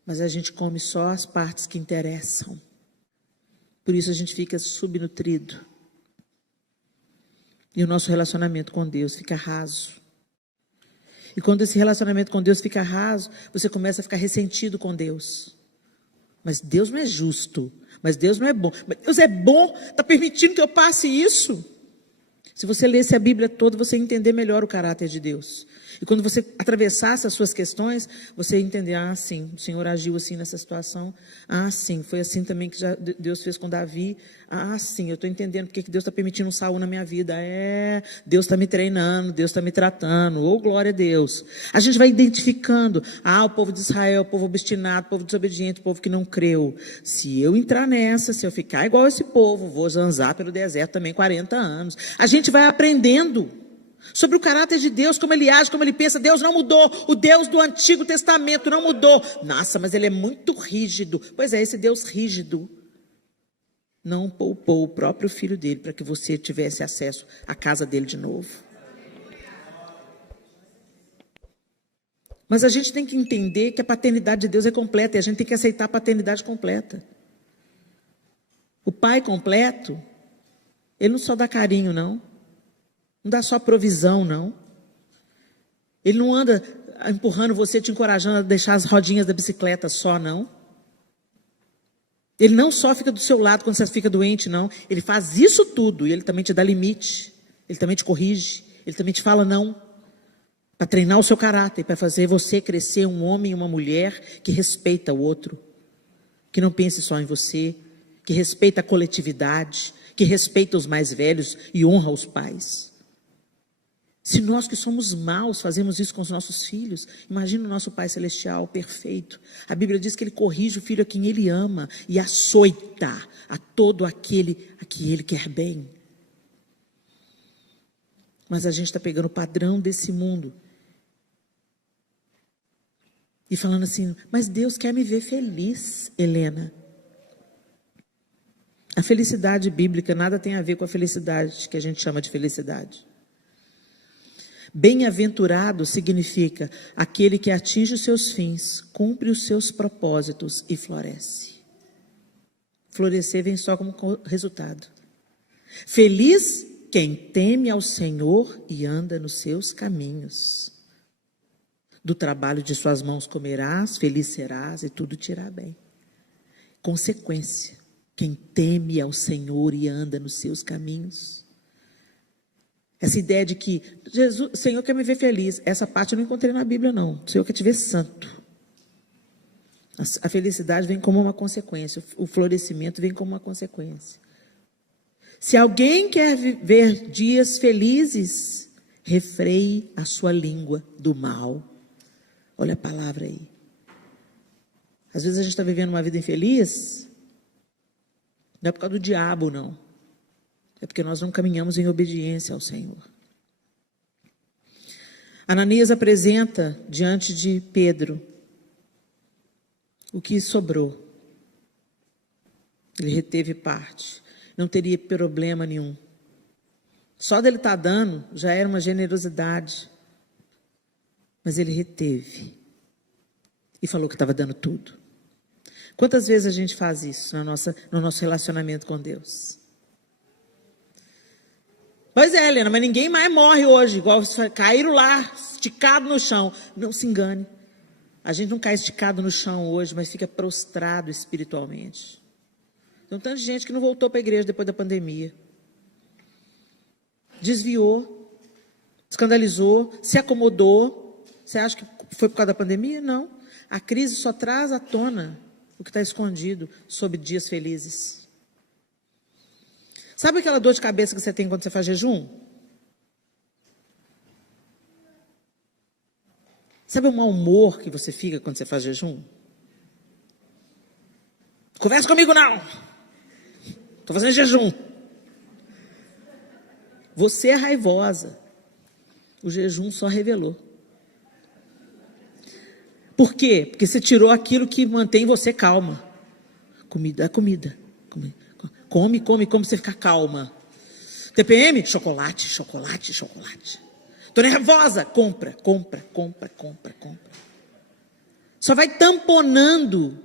Mas a gente come só as partes que interessam. Por isso a gente fica subnutrido. E o nosso relacionamento com Deus fica raso. E quando esse relacionamento com Deus fica raso, você começa a ficar ressentido com Deus. Mas Deus não é justo. Mas Deus não é bom. Mas Deus é bom, está permitindo que eu passe isso. Se você lesse a Bíblia toda, você ia entender melhor o caráter de Deus. E quando você atravessasse as suas questões, você ia entender, sim, o Senhor agiu assim nessa situação. Sim, foi assim também que Deus fez com Davi. Sim, eu estou entendendo porque que Deus está permitindo um Saul na minha vida. Deus está me treinando, Deus está me tratando. Oh, glória a Deus. A gente vai identificando, o povo de Israel, o povo obstinado, o povo desobediente, o povo que não creu. Se eu entrar nessa, se eu ficar igual esse povo, vou zanzar pelo deserto também 40 anos. A gente vai aprendendo sobre o caráter de Deus, como Ele age, como Ele pensa. Deus não mudou, o Deus do Antigo Testamento não mudou. Nossa, mas Ele é muito rígido. Pois é, esse Deus rígido não poupou o próprio Filho dele para que você tivesse acesso à casa dele de novo. Mas a gente tem que entender que a paternidade de Deus é completa e a gente tem que aceitar a paternidade completa. O pai completo, ele não só dá carinho, não. Não dá só provisão, não. Ele não anda empurrando você, te encorajando a deixar as rodinhas da bicicleta só, não. Ele não só fica do seu lado quando você fica doente, não. Ele faz isso tudo e ele também te dá limite. Ele também te corrige. Ele também te fala não. Para treinar o seu caráter, para fazer você crescer um homem e uma mulher que respeita o outro. Que não pense só em você. Que respeita a coletividade. Que respeita os mais velhos e honra os pais. Se nós que somos maus fazemos isso com os nossos filhos, imagina o nosso Pai Celestial perfeito. A Bíblia diz que Ele corrige o filho a quem Ele ama e açoita a todo aquele a que Ele quer bem. Mas a gente está pegando o padrão desse mundo e falando assim, mas Deus quer me ver feliz, Helena. A felicidade bíblica nada tem a ver com a felicidade que a gente chama de felicidade. Bem-aventurado significa aquele que atinge os seus fins, cumpre os seus propósitos e floresce. Florescer vem só como resultado. Feliz quem teme ao Senhor e anda nos seus caminhos. Do trabalho de suas mãos comerás, feliz serás e tudo te irá bem. Consequência, quem teme ao Senhor e anda nos seus caminhos. Essa ideia de que Jesus, o Senhor quer me ver feliz, essa parte eu não encontrei na Bíblia, não. O Senhor quer te ver santo. A felicidade vem como uma consequência, o florescimento vem como uma consequência. Se alguém quer viver dias felizes, refreie a sua língua do mal. Olha a palavra aí. Às vezes a gente está vivendo uma vida infeliz, não é por causa do diabo, não. É porque nós não caminhamos em obediência ao Senhor. Ananias apresenta diante de Pedro o que sobrou. Ele reteve parte. Não teria problema nenhum. Só dele estar dando já era uma generosidade. Mas ele reteve. E falou que estava dando tudo. Quantas vezes a gente faz isso no nosso relacionamento com Deus? Pois é, Helena, mas ninguém mais morre hoje, igual caíram lá, esticado no chão. Não se engane. A gente não cai esticado no chão hoje, mas fica prostrado espiritualmente. Tem um tanto de gente que não voltou para a igreja depois da pandemia. Desviou, escandalizou, se acomodou. Você acha que foi por causa da pandemia? Não. A crise só traz à tona o que está escondido sob dias felizes. Sabe aquela dor de cabeça que você tem quando você faz jejum? Sabe o mau humor que você fica quando você faz jejum? Conversa comigo não! Estou fazendo jejum. Você é raivosa. O jejum só revelou. Por quê? Porque você tirou aquilo que mantém você calma. Comida. Come, você fica calma. TPM? Chocolate. Estou nervosa? Compra. Só vai tamponando.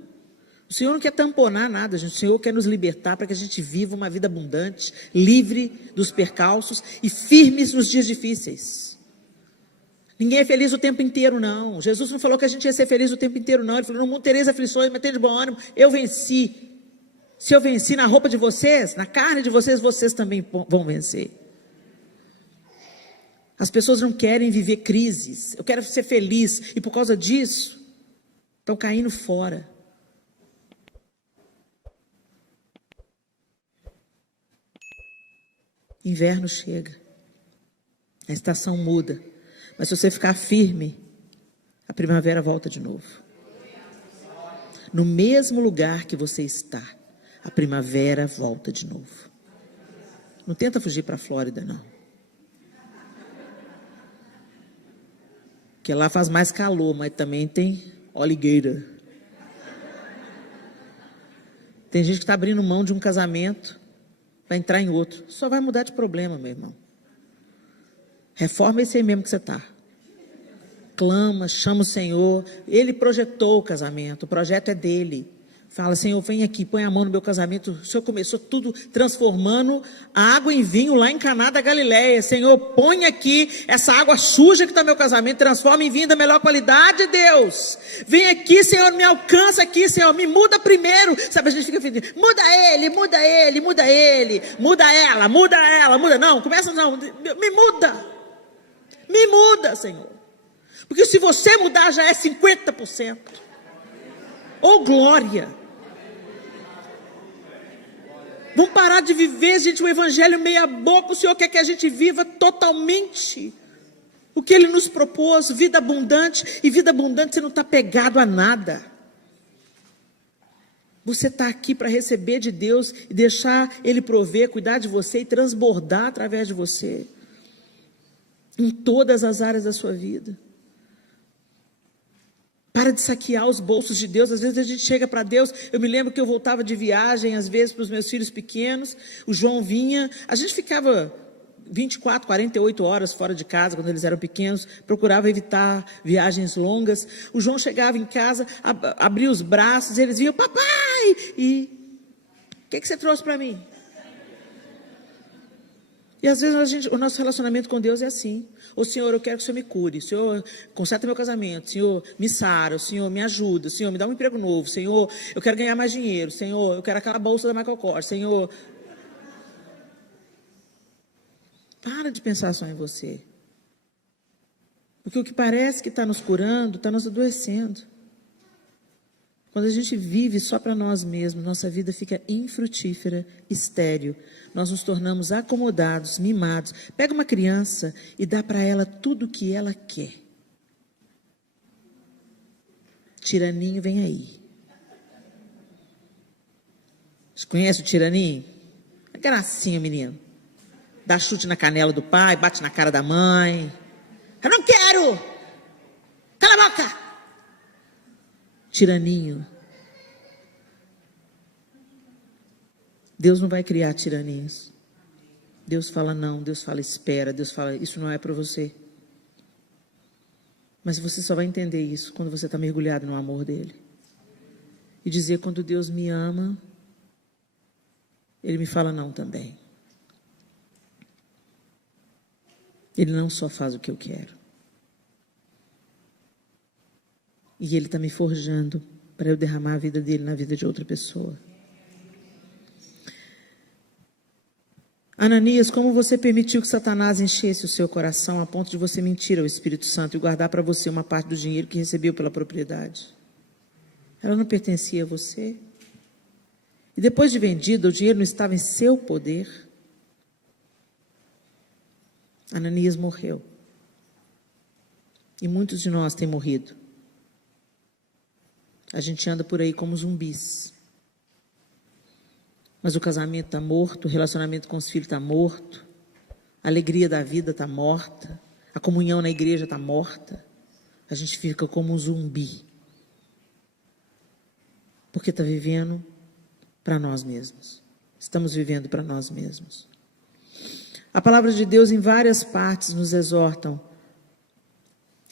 O Senhor não quer tamponar nada, gente. O Senhor quer nos libertar para que a gente viva uma vida abundante, livre dos percalços e firmes nos dias difíceis. Ninguém é feliz o tempo inteiro, não. Jesus não falou que a gente ia ser feliz o tempo inteiro, não. Ele falou, no mundo tereis aflições, mas tenham de bom ânimo. Eu venci. Se eu venci na roupa de vocês, na carne de vocês, vocês também vão vencer. As pessoas não querem viver crises. Eu quero ser feliz. E por causa disso, estão caindo fora. Inverno chega. A estação muda. Mas se você ficar firme, a primavera volta de novo. No mesmo lugar que você está, a primavera volta de novo. Não tenta fugir para a Flórida, não. Porque lá faz mais calor, mas também tem alligator. Tem gente que está abrindo mão de um casamento para entrar em outro. Só vai mudar de problema, meu irmão. Reforma esse aí mesmo que você está. Clama, chama o Senhor. Ele projetou o casamento, o projeto é dele. Fala, Senhor, vem aqui, põe a mão no meu casamento. O Senhor começou tudo transformando a água em vinho lá em Caná da Galileia. Senhor, põe aqui essa água suja que está no meu casamento, transforma em vinho da melhor qualidade, Deus. Vem aqui, Senhor, me alcança aqui, Senhor, me muda primeiro. Sabe, a gente fica pedindo, muda ele. Muda ela. Não, começa não, me muda, Senhor. Porque se você mudar já é 50%. Oh, glória. Vamos parar de viver, gente, o evangelho meia boca. O Senhor quer que a gente viva totalmente o que Ele nos propôs, vida abundante. E vida abundante você não está pegado a nada. Você está aqui para receber de Deus e deixar Ele prover, cuidar de você e transbordar através de você. Em todas as áreas da sua vida. Para de saquear os bolsos de Deus. Às vezes a gente chega para Deus. Eu me lembro que eu voltava de viagem, às vezes para os meus filhos pequenos. O João vinha. A gente ficava 24, 48 horas fora de casa, quando eles eram pequenos. Procurava evitar viagens longas. O João chegava em casa, abria os braços. Eles vinham, papai! E o que você trouxe para mim? E às vezes o nosso relacionamento com Deus é assim. Ô Senhor, eu quero que o Senhor me cure. Senhor, conserta meu casamento. Senhor, me sara. Senhor, me ajuda. Senhor, me dá um emprego novo. Senhor, eu quero ganhar mais dinheiro. Senhor, eu quero aquela bolsa da Michael Kors. Senhor, para de pensar só em você. Porque o que parece que está nos curando, está nos adoecendo. Quando a gente vive só para nós mesmos, nossa vida fica infrutífera, estéril. Nós nos tornamos acomodados, mimados. Pega uma criança e dá para ela tudo o que ela quer. Tiraninho vem aí. Você conhece o tiraninho? É gracinha, menino. Dá chute na canela do pai, bate na cara da mãe. Eu não quero! Cala a boca! Tiraninho. Deus não vai criar tiraninhos. Deus fala não, Deus fala espera, Deus fala isso não é para você. Mas você só vai entender isso quando você está mergulhado no amor dele. E dizer, quando Deus me ama, ele me fala não também. Ele não só faz o que eu quero. E ele está me forjando para eu derramar a vida dele na vida de outra pessoa. Ananias, como você permitiu que Satanás enchesse o seu coração a ponto de você mentir ao Espírito Santo e guardar para você uma parte do dinheiro que recebeu pela propriedade? Ela não pertencia a você? E depois de vendida, o dinheiro não estava em seu poder? Ananias morreu. E muitos de nós têm morrido. A gente anda por aí como zumbis. Mas o casamento está morto, o relacionamento com os filhos está morto, a alegria da vida está morta, a comunhão na igreja está morta. A gente fica como um zumbi. Porque está vivendo para nós mesmos. Estamos vivendo para nós mesmos. A palavra de Deus em várias partes nos exortam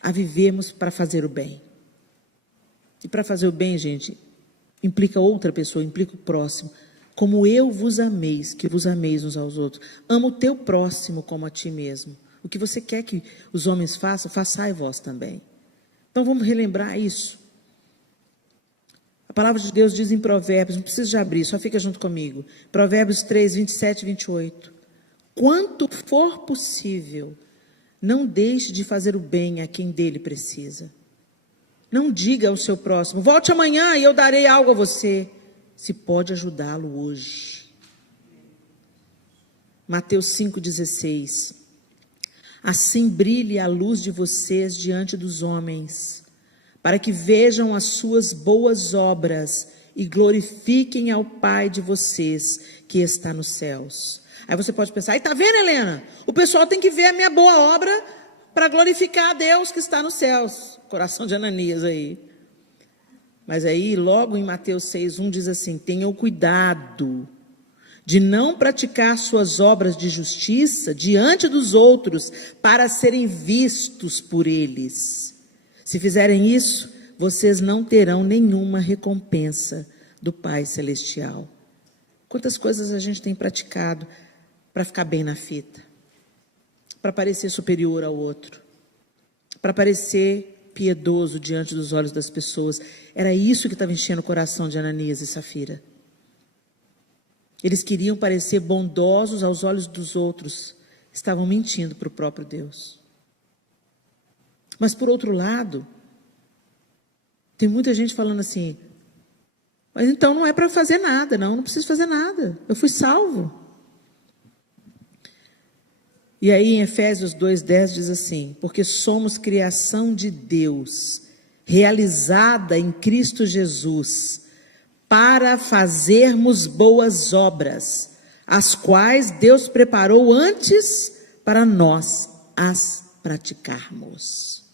a vivermos para fazer o bem. E para fazer o bem, gente, implica outra pessoa, implica o próximo. Como eu vos ameis, que vos ameis uns aos outros. Ama o teu próximo como a ti mesmo. O que você quer que os homens façam, façai vós também. Então vamos relembrar isso. A palavra de Deus diz em Provérbios, não precisa de abrir, só fica junto comigo. Provérbios 3, 27 e 28. Quanto for possível, não deixe de fazer o bem a quem dele precisa. Não diga ao seu próximo, volte amanhã e eu darei algo a você. Se pode ajudá-lo hoje. Mateus 5,16. Assim brilhe a luz de vocês diante dos homens, para que vejam as suas boas obras e glorifiquem ao Pai de vocês que está nos céus. Aí você pode pensar, está vendo, Helena? O pessoal tem que ver a minha boa obra para glorificar a Deus que está nos céus. Coração de Ananias aí. Mas aí, logo em Mateus 6,1 diz assim, tenham cuidado de não praticar suas obras de justiça diante dos outros para serem vistos por eles. Se fizerem isso, vocês não terão nenhuma recompensa do Pai Celestial. Quantas coisas a gente tem praticado para ficar bem na fita, para parecer superior ao outro, para parecer piedoso diante dos olhos das pessoas. Era isso que estava enchendo o coração de Ananias e Safira. Eles queriam parecer bondosos aos olhos dos outros, estavam mentindo para o próprio Deus. Mas por outro lado, tem muita gente falando assim, mas então não é para fazer nada, não preciso fazer nada, eu fui salvo. E aí em Efésios 2,10 diz assim, porque somos criação de Deus, realizada em Cristo Jesus, para fazermos boas obras, as quais Deus preparou antes para nós as praticarmos.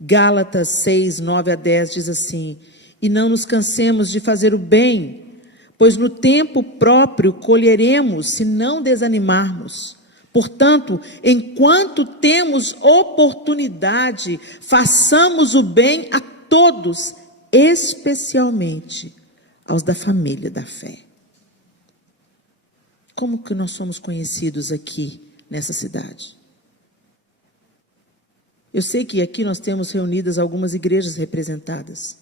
Gálatas 6, 9 a 10 diz assim, e não nos cansemos de fazer o bem, pois no tempo próprio colheremos, se não desanimarmos. Portanto, enquanto temos oportunidade, façamos o bem a todos, especialmente aos da família da fé. Como que nós somos conhecidos aqui nessa cidade? Eu sei que aqui nós temos reunidas algumas igrejas representadas.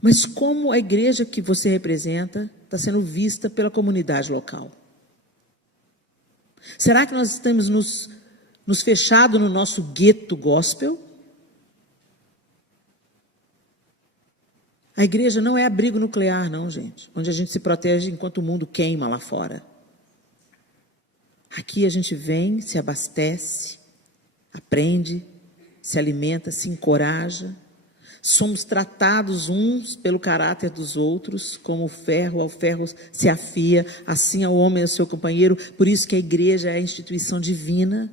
Mas como a igreja que você representa está sendo vista pela comunidade local? Será que nós estamos nos fechado no nosso gueto gospel? A igreja não é abrigo nuclear, não, gente, onde a gente se protege enquanto o mundo queima lá fora. Aqui a gente vem, se abastece, aprende, se alimenta, se encoraja. Somos tratados uns pelo caráter dos outros, como o ferro ao ferro se afia, assim ao homem ao seu companheiro. Por isso que a igreja é a instituição divina,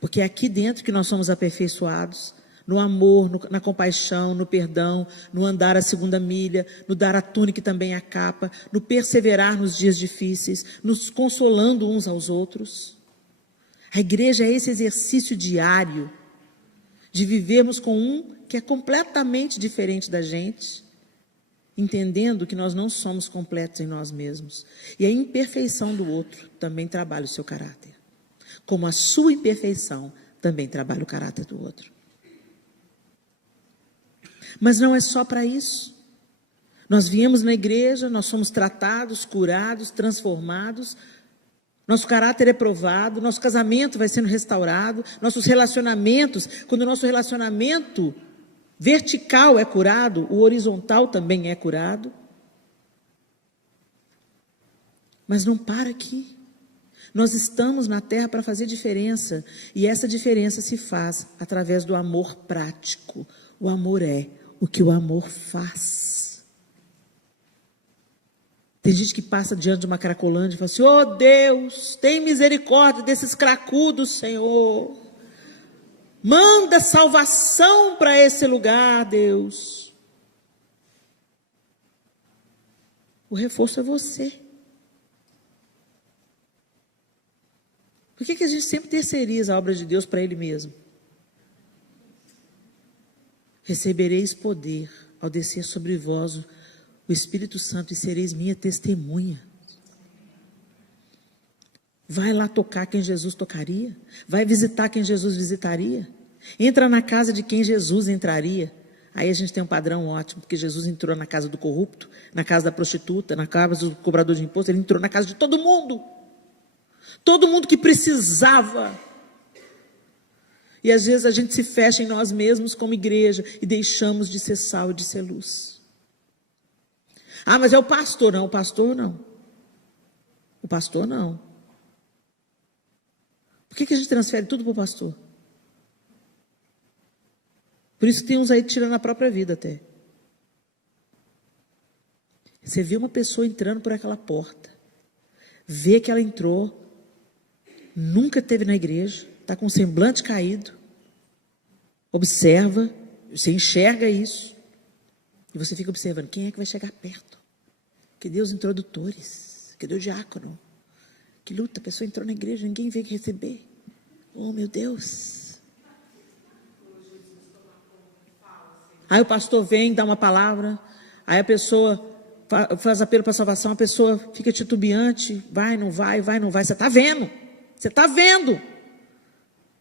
porque é aqui dentro que nós somos aperfeiçoados, no amor, na compaixão, no perdão, no andar a segunda milha, no dar a túnica e também a capa, no perseverar nos dias difíceis, nos consolando uns aos outros. A igreja é esse exercício diário de vivermos com um que é completamente diferente da gente, entendendo que nós não somos completos em nós mesmos. E a imperfeição do outro também trabalha o seu caráter, como a sua imperfeição também trabalha o caráter do outro. Mas não é só para isso. Nós viemos na igreja, nós somos tratados, curados, transformados, nosso caráter é provado, nosso casamento vai sendo restaurado, nossos relacionamentos, quando o nosso relacionamento vertical é curado, o horizontal também é curado. Mas não para aqui. Nós estamos na terra para fazer diferença, e essa diferença se faz através do amor prático. O amor é o que o amor faz. Tem gente que passa diante de uma cracolândia e fala assim: oh Deus, tem misericórdia desses cracudos, Senhor. Manda salvação para esse lugar, Deus. O reforço é você. Por que a gente sempre terceiriza a obra de Deus para Ele mesmo? Recebereis poder ao descer sobre vós o Espírito Santo e sereis minha testemunha. Vai lá tocar quem Jesus tocaria. Vai visitar quem Jesus visitaria. Entra na casa de quem Jesus entraria. Aí a gente tem um padrão ótimo, porque Jesus entrou na casa do corrupto, na casa da prostituta, na casa do cobrador de imposto. Ele entrou na casa de todo mundo. Todo mundo que precisava. E às vezes a gente se fecha em nós mesmos como igreja e deixamos de ser sal e de ser luz. Ah, mas é o pastor. Não, o pastor não. O pastor não. Por que a gente transfere tudo para o pastor? Por isso que tem uns aí tirando a própria vida até. Você vê uma pessoa entrando por aquela porta, vê que ela entrou, nunca esteve na igreja, está com o semblante caído, observa, você enxerga isso, e você fica observando, quem é que vai chegar perto? Cadê os introdutores? Cadê o diácono? Que luta, a pessoa entrou na igreja, ninguém veio receber. Oh, meu Deus. Aí o pastor vem, dá uma palavra, aí a pessoa faz apelo para a salvação, a pessoa fica titubeante, vai, não vai, você está vendo,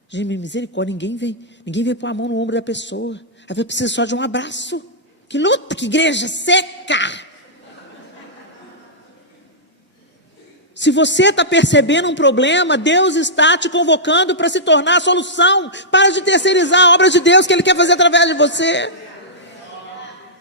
gente, misericórdia, ninguém vem pôr a mão no ombro da pessoa, aí vai precisar só de um abraço. Que luta, que igreja seca. Se você está percebendo um problema, Deus está te convocando para se tornar a solução. Para de terceirizar a obra de Deus que Ele quer fazer através de você.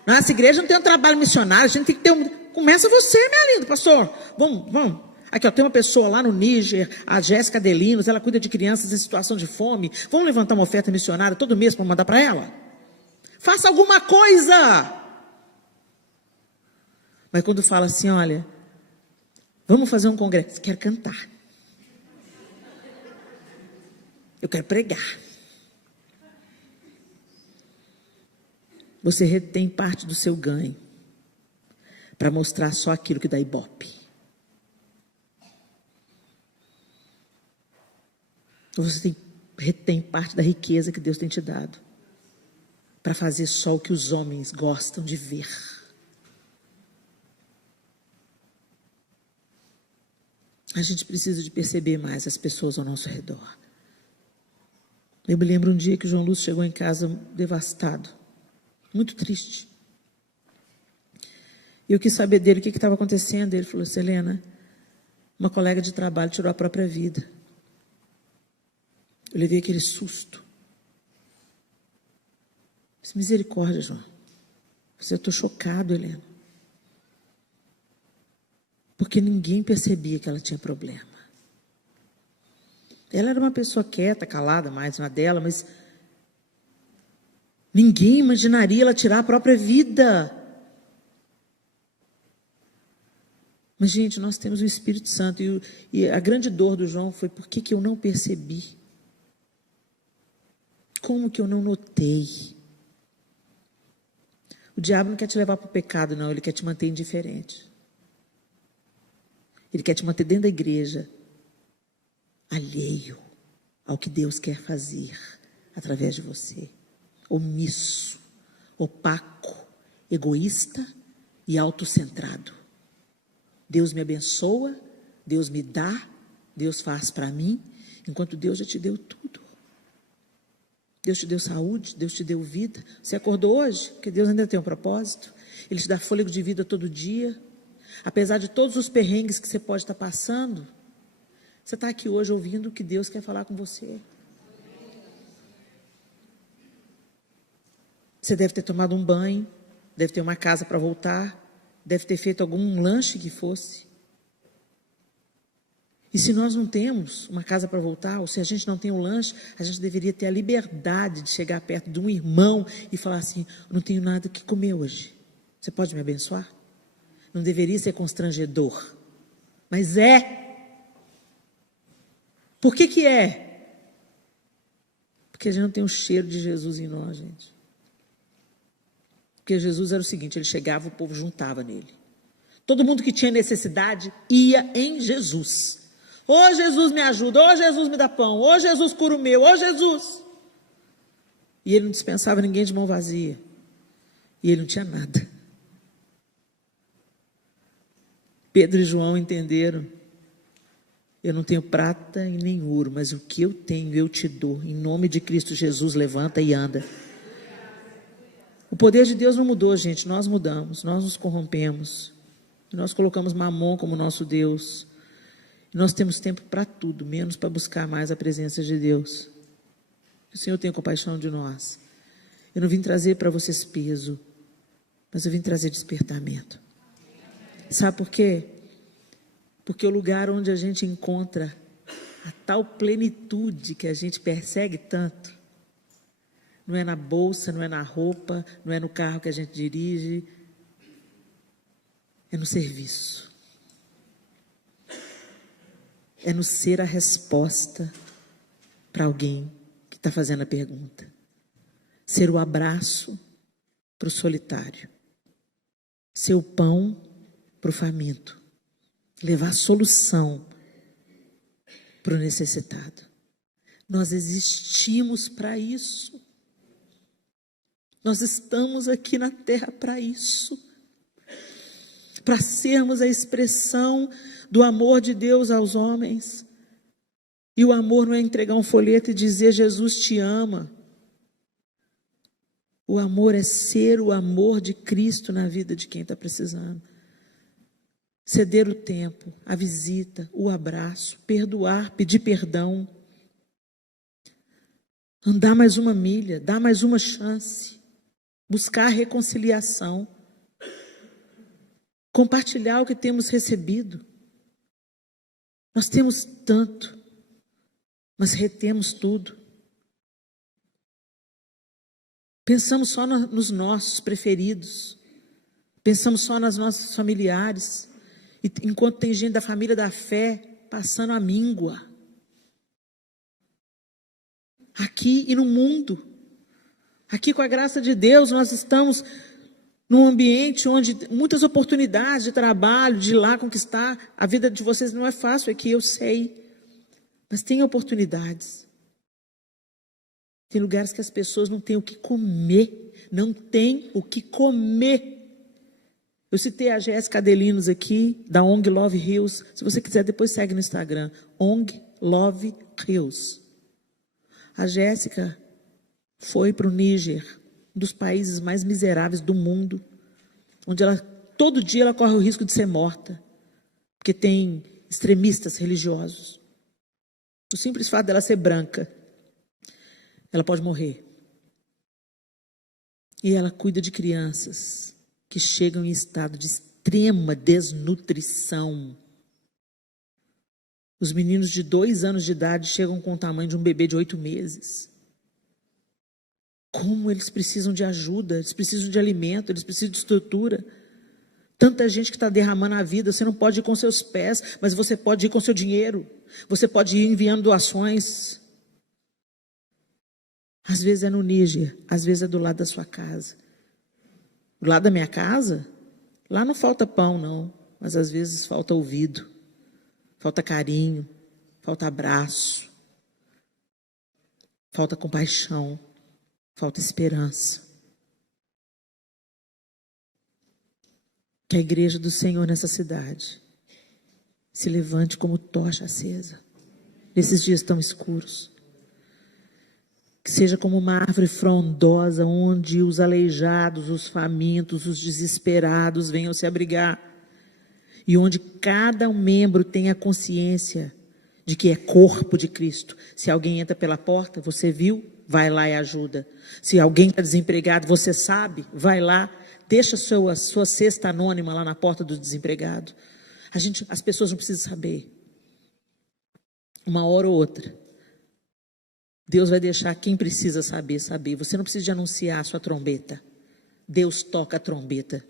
Nossa igreja não tem um trabalho missionário, a gente tem que ter um... Começa você, minha linda, pastor. Vamos. Aqui, ó, tem uma pessoa lá no Níger, a Jéssica Delinos, ela cuida de crianças em situação de fome. Vamos levantar uma oferta missionária todo mês para mandar para ela? Faça alguma coisa. Mas quando fala assim, olha, vamos fazer um congresso, quero cantar. Eu quero pregar. Você retém parte do seu ganho para mostrar só aquilo que dá ibope. Você retém parte da riqueza que Deus tem te dado para fazer só o que os homens gostam de ver. A gente precisa de perceber mais as pessoas ao nosso redor. Eu me lembro um dia que o João Lúcio chegou em casa devastado, muito triste. Eu quis saber dele o que estava acontecendo. Ele falou assim: Helena, uma colega de trabalho tirou a própria vida. Eu levei aquele susto. Disse, misericórdia, João. Eu estou chocado, Helena. Porque ninguém percebia que ela tinha problema. Ela era uma pessoa quieta, calada, mais na dela, mas Ninguém imaginaria ela tirar a própria vida. Mas, gente, nós temos o Espírito Santo. E a grande dor do João foi: por que eu não percebi? Como que eu não notei? O diabo não quer te levar para o pecado, não. Ele quer te manter indiferente. Ele quer te manter dentro da igreja, alheio ao que Deus quer fazer através de você. Omisso, opaco, egoísta e autocentrado. Deus me abençoa, Deus me dá, Deus faz para mim, enquanto Deus já te deu tudo. Deus te deu saúde, Deus te deu vida. Você acordou hoje, porque Deus ainda tem um propósito. Ele te dá fôlego de vida todo dia. Apesar de todos os perrengues que você pode estar passando, você está aqui hoje ouvindo o que Deus quer falar com você. Você deve ter tomado um banho, deve ter uma casa para voltar, deve ter feito algum lanche que fosse. E se nós não temos uma casa para voltar, ou se a gente não tem um lanche, a gente deveria ter a liberdade de chegar perto de um irmão e falar assim: não tenho nada que comer hoje. Você pode me abençoar? Não deveria ser constrangedor, mas é. Por que é? Porque a gente não tem o cheiro de Jesus em nós, gente. Porque Jesus era o seguinte: ele chegava, o povo juntava nele. Todo mundo que tinha necessidade ia em Jesus. Ô Jesus, me ajuda, ô Jesus, me dá pão, ô Jesus, cura o meu, ô Jesus. E ele não dispensava ninguém de mão vazia. E ele não tinha nada. Pedro e João entenderam: eu não tenho prata e nem ouro, mas o que eu tenho eu te dou. Em nome de Cristo Jesus, levanta e anda. O poder de Deus não mudou, gente. Nós mudamos, nós nos corrompemos. Nós colocamos Mamon como nosso Deus. Nós temos tempo para tudo, menos para buscar mais a presença de Deus. O Senhor tem compaixão de nós. Eu não vim trazer para vocês peso, mas eu vim trazer despertamento. Sabe por quê? Porque o lugar onde a gente encontra a tal plenitude que a gente persegue tanto, não é na bolsa, não é na roupa, não é no carro que a gente dirige, é no serviço. É no ser a resposta para alguém que está fazendo a pergunta. Ser o abraço para o solitário. Ser o pão para o faminto. Levar solução para o necessitado. Nós existimos para isso. Nós estamos aqui na terra para isso. Para sermos a expressão do amor de Deus aos homens. E o amor não é entregar um folheto e dizer Jesus te ama. O amor é ser o amor de Cristo na vida de quem está precisando. Ceder o tempo, a visita, o abraço, perdoar, pedir perdão. Andar mais uma milha, dar mais uma chance. Buscar a reconciliação. Compartilhar o que temos recebido. Nós temos tanto, mas retemos tudo. Pensamos só nos nossos preferidos. Pensamos só nas nossas familiares. E, enquanto tem gente da família da fé passando a míngua. Aqui e no mundo. Aqui, com a graça de Deus, nós estamos num ambiente onde muitas oportunidades de trabalho, de ir lá conquistar. A vida de vocês não é fácil aqui, eu sei. Mas tem oportunidades. Tem lugares que as pessoas não têm o que comer. Não têm o que comer. Eu citei a Jéssica Adelinos aqui, da ONG Love Hills. Se você quiser, depois segue no Instagram. ONG Love Hills. A Jéssica foi para o Níger, um dos países mais miseráveis do mundo, onde todo dia ela corre o risco de ser morta, porque tem extremistas religiosos. O simples fato dela ser branca, ela pode morrer. E ela cuida de crianças que chegam em estado de extrema desnutrição. Os meninos de 2 anos de idade chegam com o tamanho de um bebê de 8 meses. Como eles precisam de ajuda, eles precisam de alimento, eles precisam de estrutura. Tanta gente que está derramando a vida, você não pode ir com seus pés, mas você pode ir com seu dinheiro. Você pode ir enviando doações. Às vezes é no Níger, às vezes é do lado da sua casa. Do lado da minha casa, lá não falta pão não, mas às vezes falta ouvido, falta carinho, falta abraço, falta compaixão, falta esperança. Que a igreja do Senhor nessa cidade se levante como tocha acesa, nesses dias tão escuros. Que seja como uma árvore frondosa, onde os aleijados, os famintos, os desesperados venham se abrigar. E onde cada membro tenha consciência de que é corpo de Cristo. Se alguém entra pela porta, você viu, vai lá e ajuda. Se alguém está desempregado, você sabe, vai lá. Deixa a sua cesta anônima lá na porta do desempregado. As pessoas não precisam saber. Uma hora ou outra, Deus vai deixar quem precisa saber, saber. Você não precisa de anunciar a sua trombeta. Deus toca a trombeta.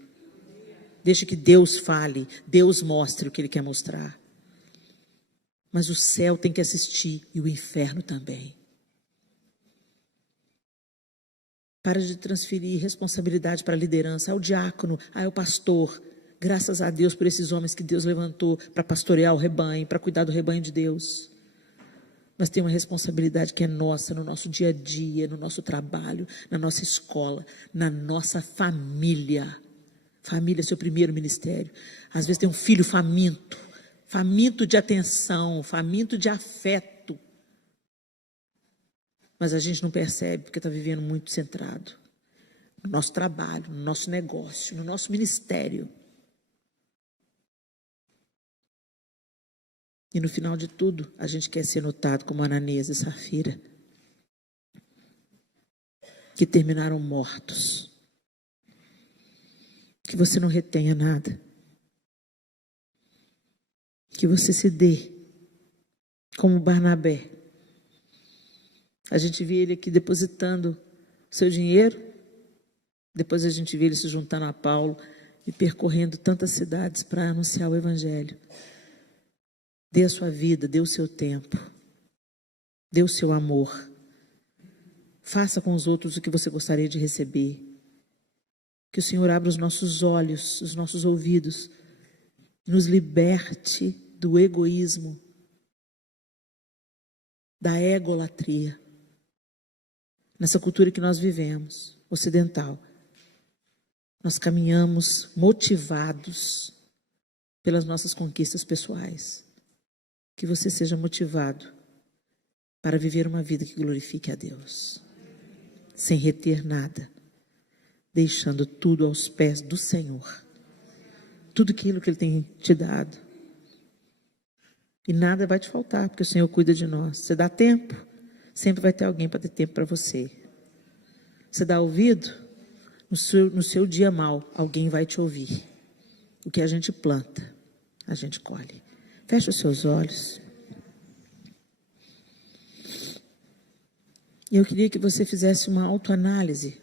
Deixa que Deus fale, Deus mostre o que Ele quer mostrar. Mas o céu tem que assistir e o inferno também. Para de transferir responsabilidade para a liderança, ao diácono, ao pastor. Graças a Deus por esses homens que Deus levantou para pastorear o rebanho, para cuidar do rebanho de Deus. Mas tem uma responsabilidade que é nossa, no nosso dia a dia, no nosso trabalho, na nossa escola, na nossa família. Família é seu primeiro ministério. Às vezes tem um filho faminto, faminto de atenção, faminto de afeto. Mas a gente não percebe porque está vivendo muito centrado no nosso trabalho, no nosso negócio, no nosso ministério. E no final de tudo, a gente quer ser notado como Ananias e Safira, que terminaram mortos. Que você não retenha nada. Que você se dê como Barnabé. A gente vê ele aqui depositando seu dinheiro, depois a gente vê ele se juntando a Paulo e percorrendo tantas cidades para anunciar o Evangelho. Dê a sua vida, dê o seu tempo, dê o seu amor. Faça com os outros o que você gostaria de receber. Que o Senhor abra os nossos olhos, os nossos ouvidos, nos liberte do egoísmo, da egolatria. Nessa cultura que nós vivemos, ocidental, nós caminhamos motivados pelas nossas conquistas pessoais. Que você seja motivado para viver uma vida que glorifique a Deus, sem reter nada, deixando tudo aos pés do Senhor, tudo aquilo que Ele tem te dado. E nada vai te faltar, porque o Senhor cuida de nós. Você dá tempo, sempre vai ter alguém para ter tempo para você. Você dá ouvido, no seu dia mal, alguém vai te ouvir. O que a gente planta, a gente colhe. Feche os seus olhos. E eu queria que você fizesse uma autoanálise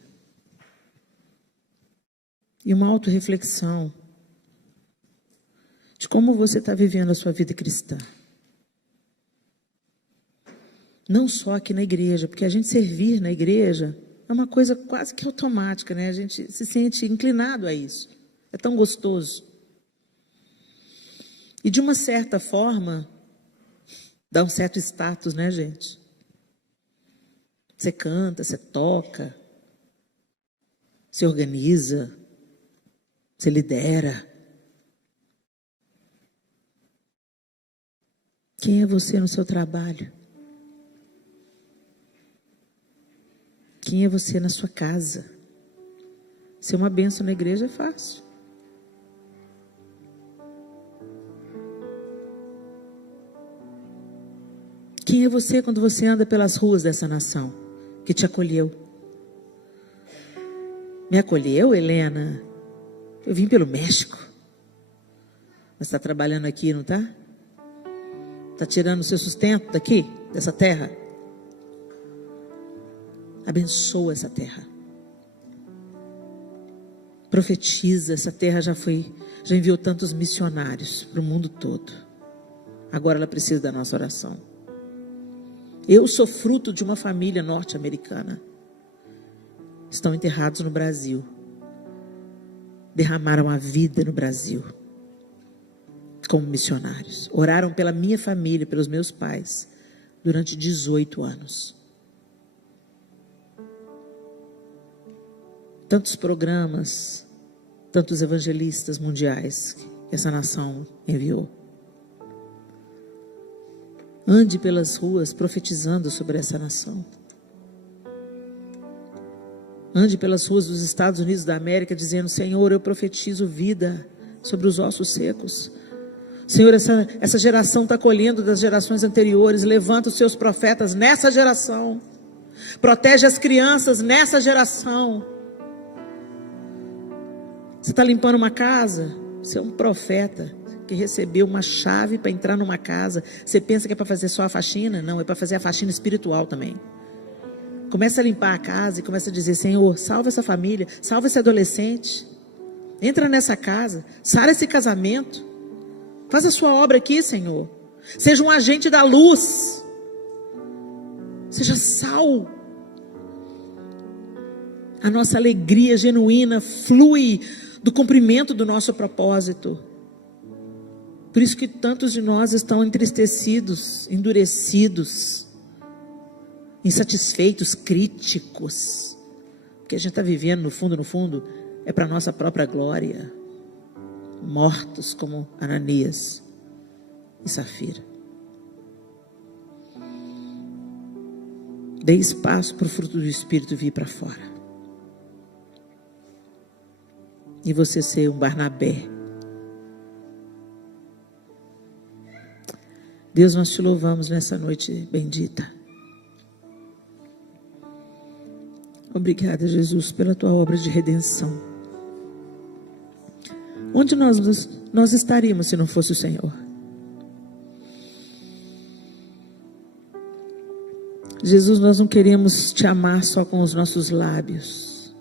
e uma autorreflexão de como você está vivendo a sua vida cristã. Não só aqui na igreja, porque a gente servir na igreja é uma coisa quase que automática, né? A gente se sente inclinado a isso. É tão gostoso. E de uma certa forma, dá um certo status, né, gente? Você canta, você toca, você organiza, você lidera. Quem é você no seu trabalho? Quem é você na sua casa? Ser uma bênção na igreja é fácil. Quem é você quando você anda pelas ruas dessa nação que te acolheu? Me acolheu, Helena? Eu vim pelo México. Mas está trabalhando aqui, não está? Está tirando o seu sustento daqui, dessa terra? Abençoa essa terra. Profetiza, essa terra já enviou tantos missionários para o mundo todo. Agora ela precisa da nossa oração. Eu sou fruto de uma família norte-americana. Estão enterrados no Brasil. Derramaram a vida no Brasil como missionários. Oraram pela minha família, pelos meus pais, durante 18 anos. Tantos programas, tantos evangelistas mundiais que essa nação enviou. Ande pelas ruas profetizando sobre essa nação. Ande pelas ruas dos Estados Unidos da América dizendo: Senhor, eu profetizo vida sobre os ossos secos. Senhor, essa geração está colhendo das gerações anteriores. Levanta os seus profetas nessa geração. Protege as crianças nessa geração. Você está limpando uma casa? Você é um profeta que recebeu uma chave para entrar numa casa. Você pensa que é para fazer só a faxina? Não, é para fazer a faxina espiritual também. Começa a limpar a casa e começa a dizer: Senhor, salva essa família, salva esse adolescente. Entra nessa casa, sara esse casamento. Faz a sua obra aqui, Senhor. Seja um agente da luz. Seja sal. A nossa alegria genuína flui do cumprimento do nosso propósito. Por isso que tantos de nós estão entristecidos, endurecidos, insatisfeitos, críticos. Porque a gente está vivendo, no fundo, é para a nossa própria glória. Mortos como Ananias e Safira. Dê espaço para o fruto do Espírito vir para fora. E você ser um Barnabé. Deus, nós te louvamos nessa noite bendita. Obrigada, Jesus, pela tua obra de redenção. Onde nós estaríamos se não fosse o Senhor? Jesus, nós não queremos te amar só com os nossos lábios.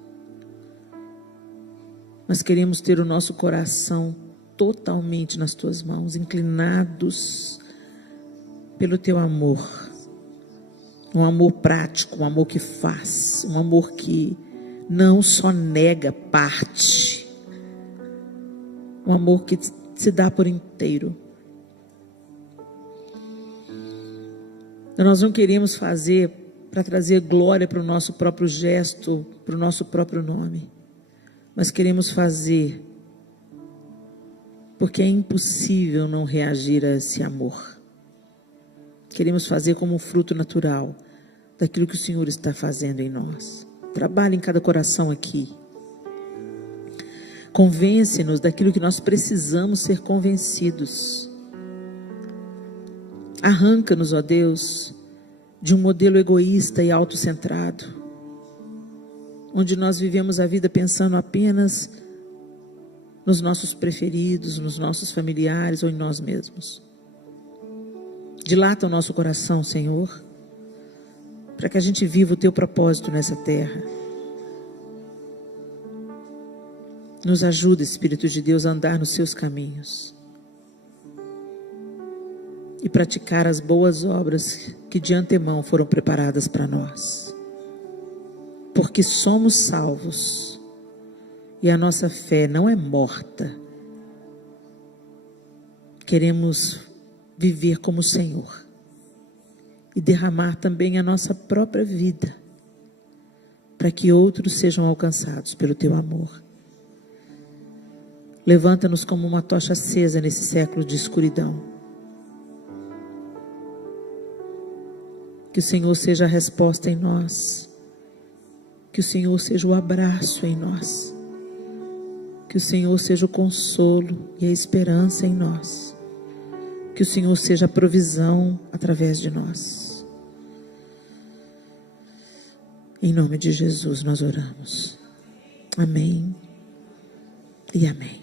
Nós queremos ter o nosso coração totalmente nas tuas mãos, inclinados pelo teu amor. Um amor prático, um amor que faz, um amor que não só nega parte. Um amor que se dá por inteiro. Nós não queremos fazer para trazer glória para o nosso próprio gesto, para o nosso próprio nome. Mas queremos fazer porque é impossível não reagir a esse amor. Queremos fazer como um fruto natural daquilo que o Senhor está fazendo em nós. Trabalhe em cada coração aqui. Convence-nos daquilo que nós precisamos ser convencidos. Arranca-nos, ó Deus, de um modelo egoísta e autocentrado, onde nós vivemos a vida pensando apenas nos nossos preferidos, nos nossos familiares ou em nós mesmos. Dilata o nosso coração, Senhor, para que a gente viva o teu propósito nessa terra. Nos ajuda, Espírito de Deus, a andar nos seus caminhos e praticar as boas obras que de antemão foram preparadas para nós. Porque somos salvos e a nossa fé não é morta. Queremos viver como o Senhor e derramar também a nossa própria vida para que outros sejam alcançados pelo teu amor. Levanta-nos como uma tocha acesa nesse século de escuridão. Que o Senhor seja a resposta em nós. Que o Senhor seja o abraço em nós. Que o Senhor seja o consolo e a esperança em nós. Que o Senhor seja a provisão através de nós. Em nome de Jesus nós oramos. Amém e amém.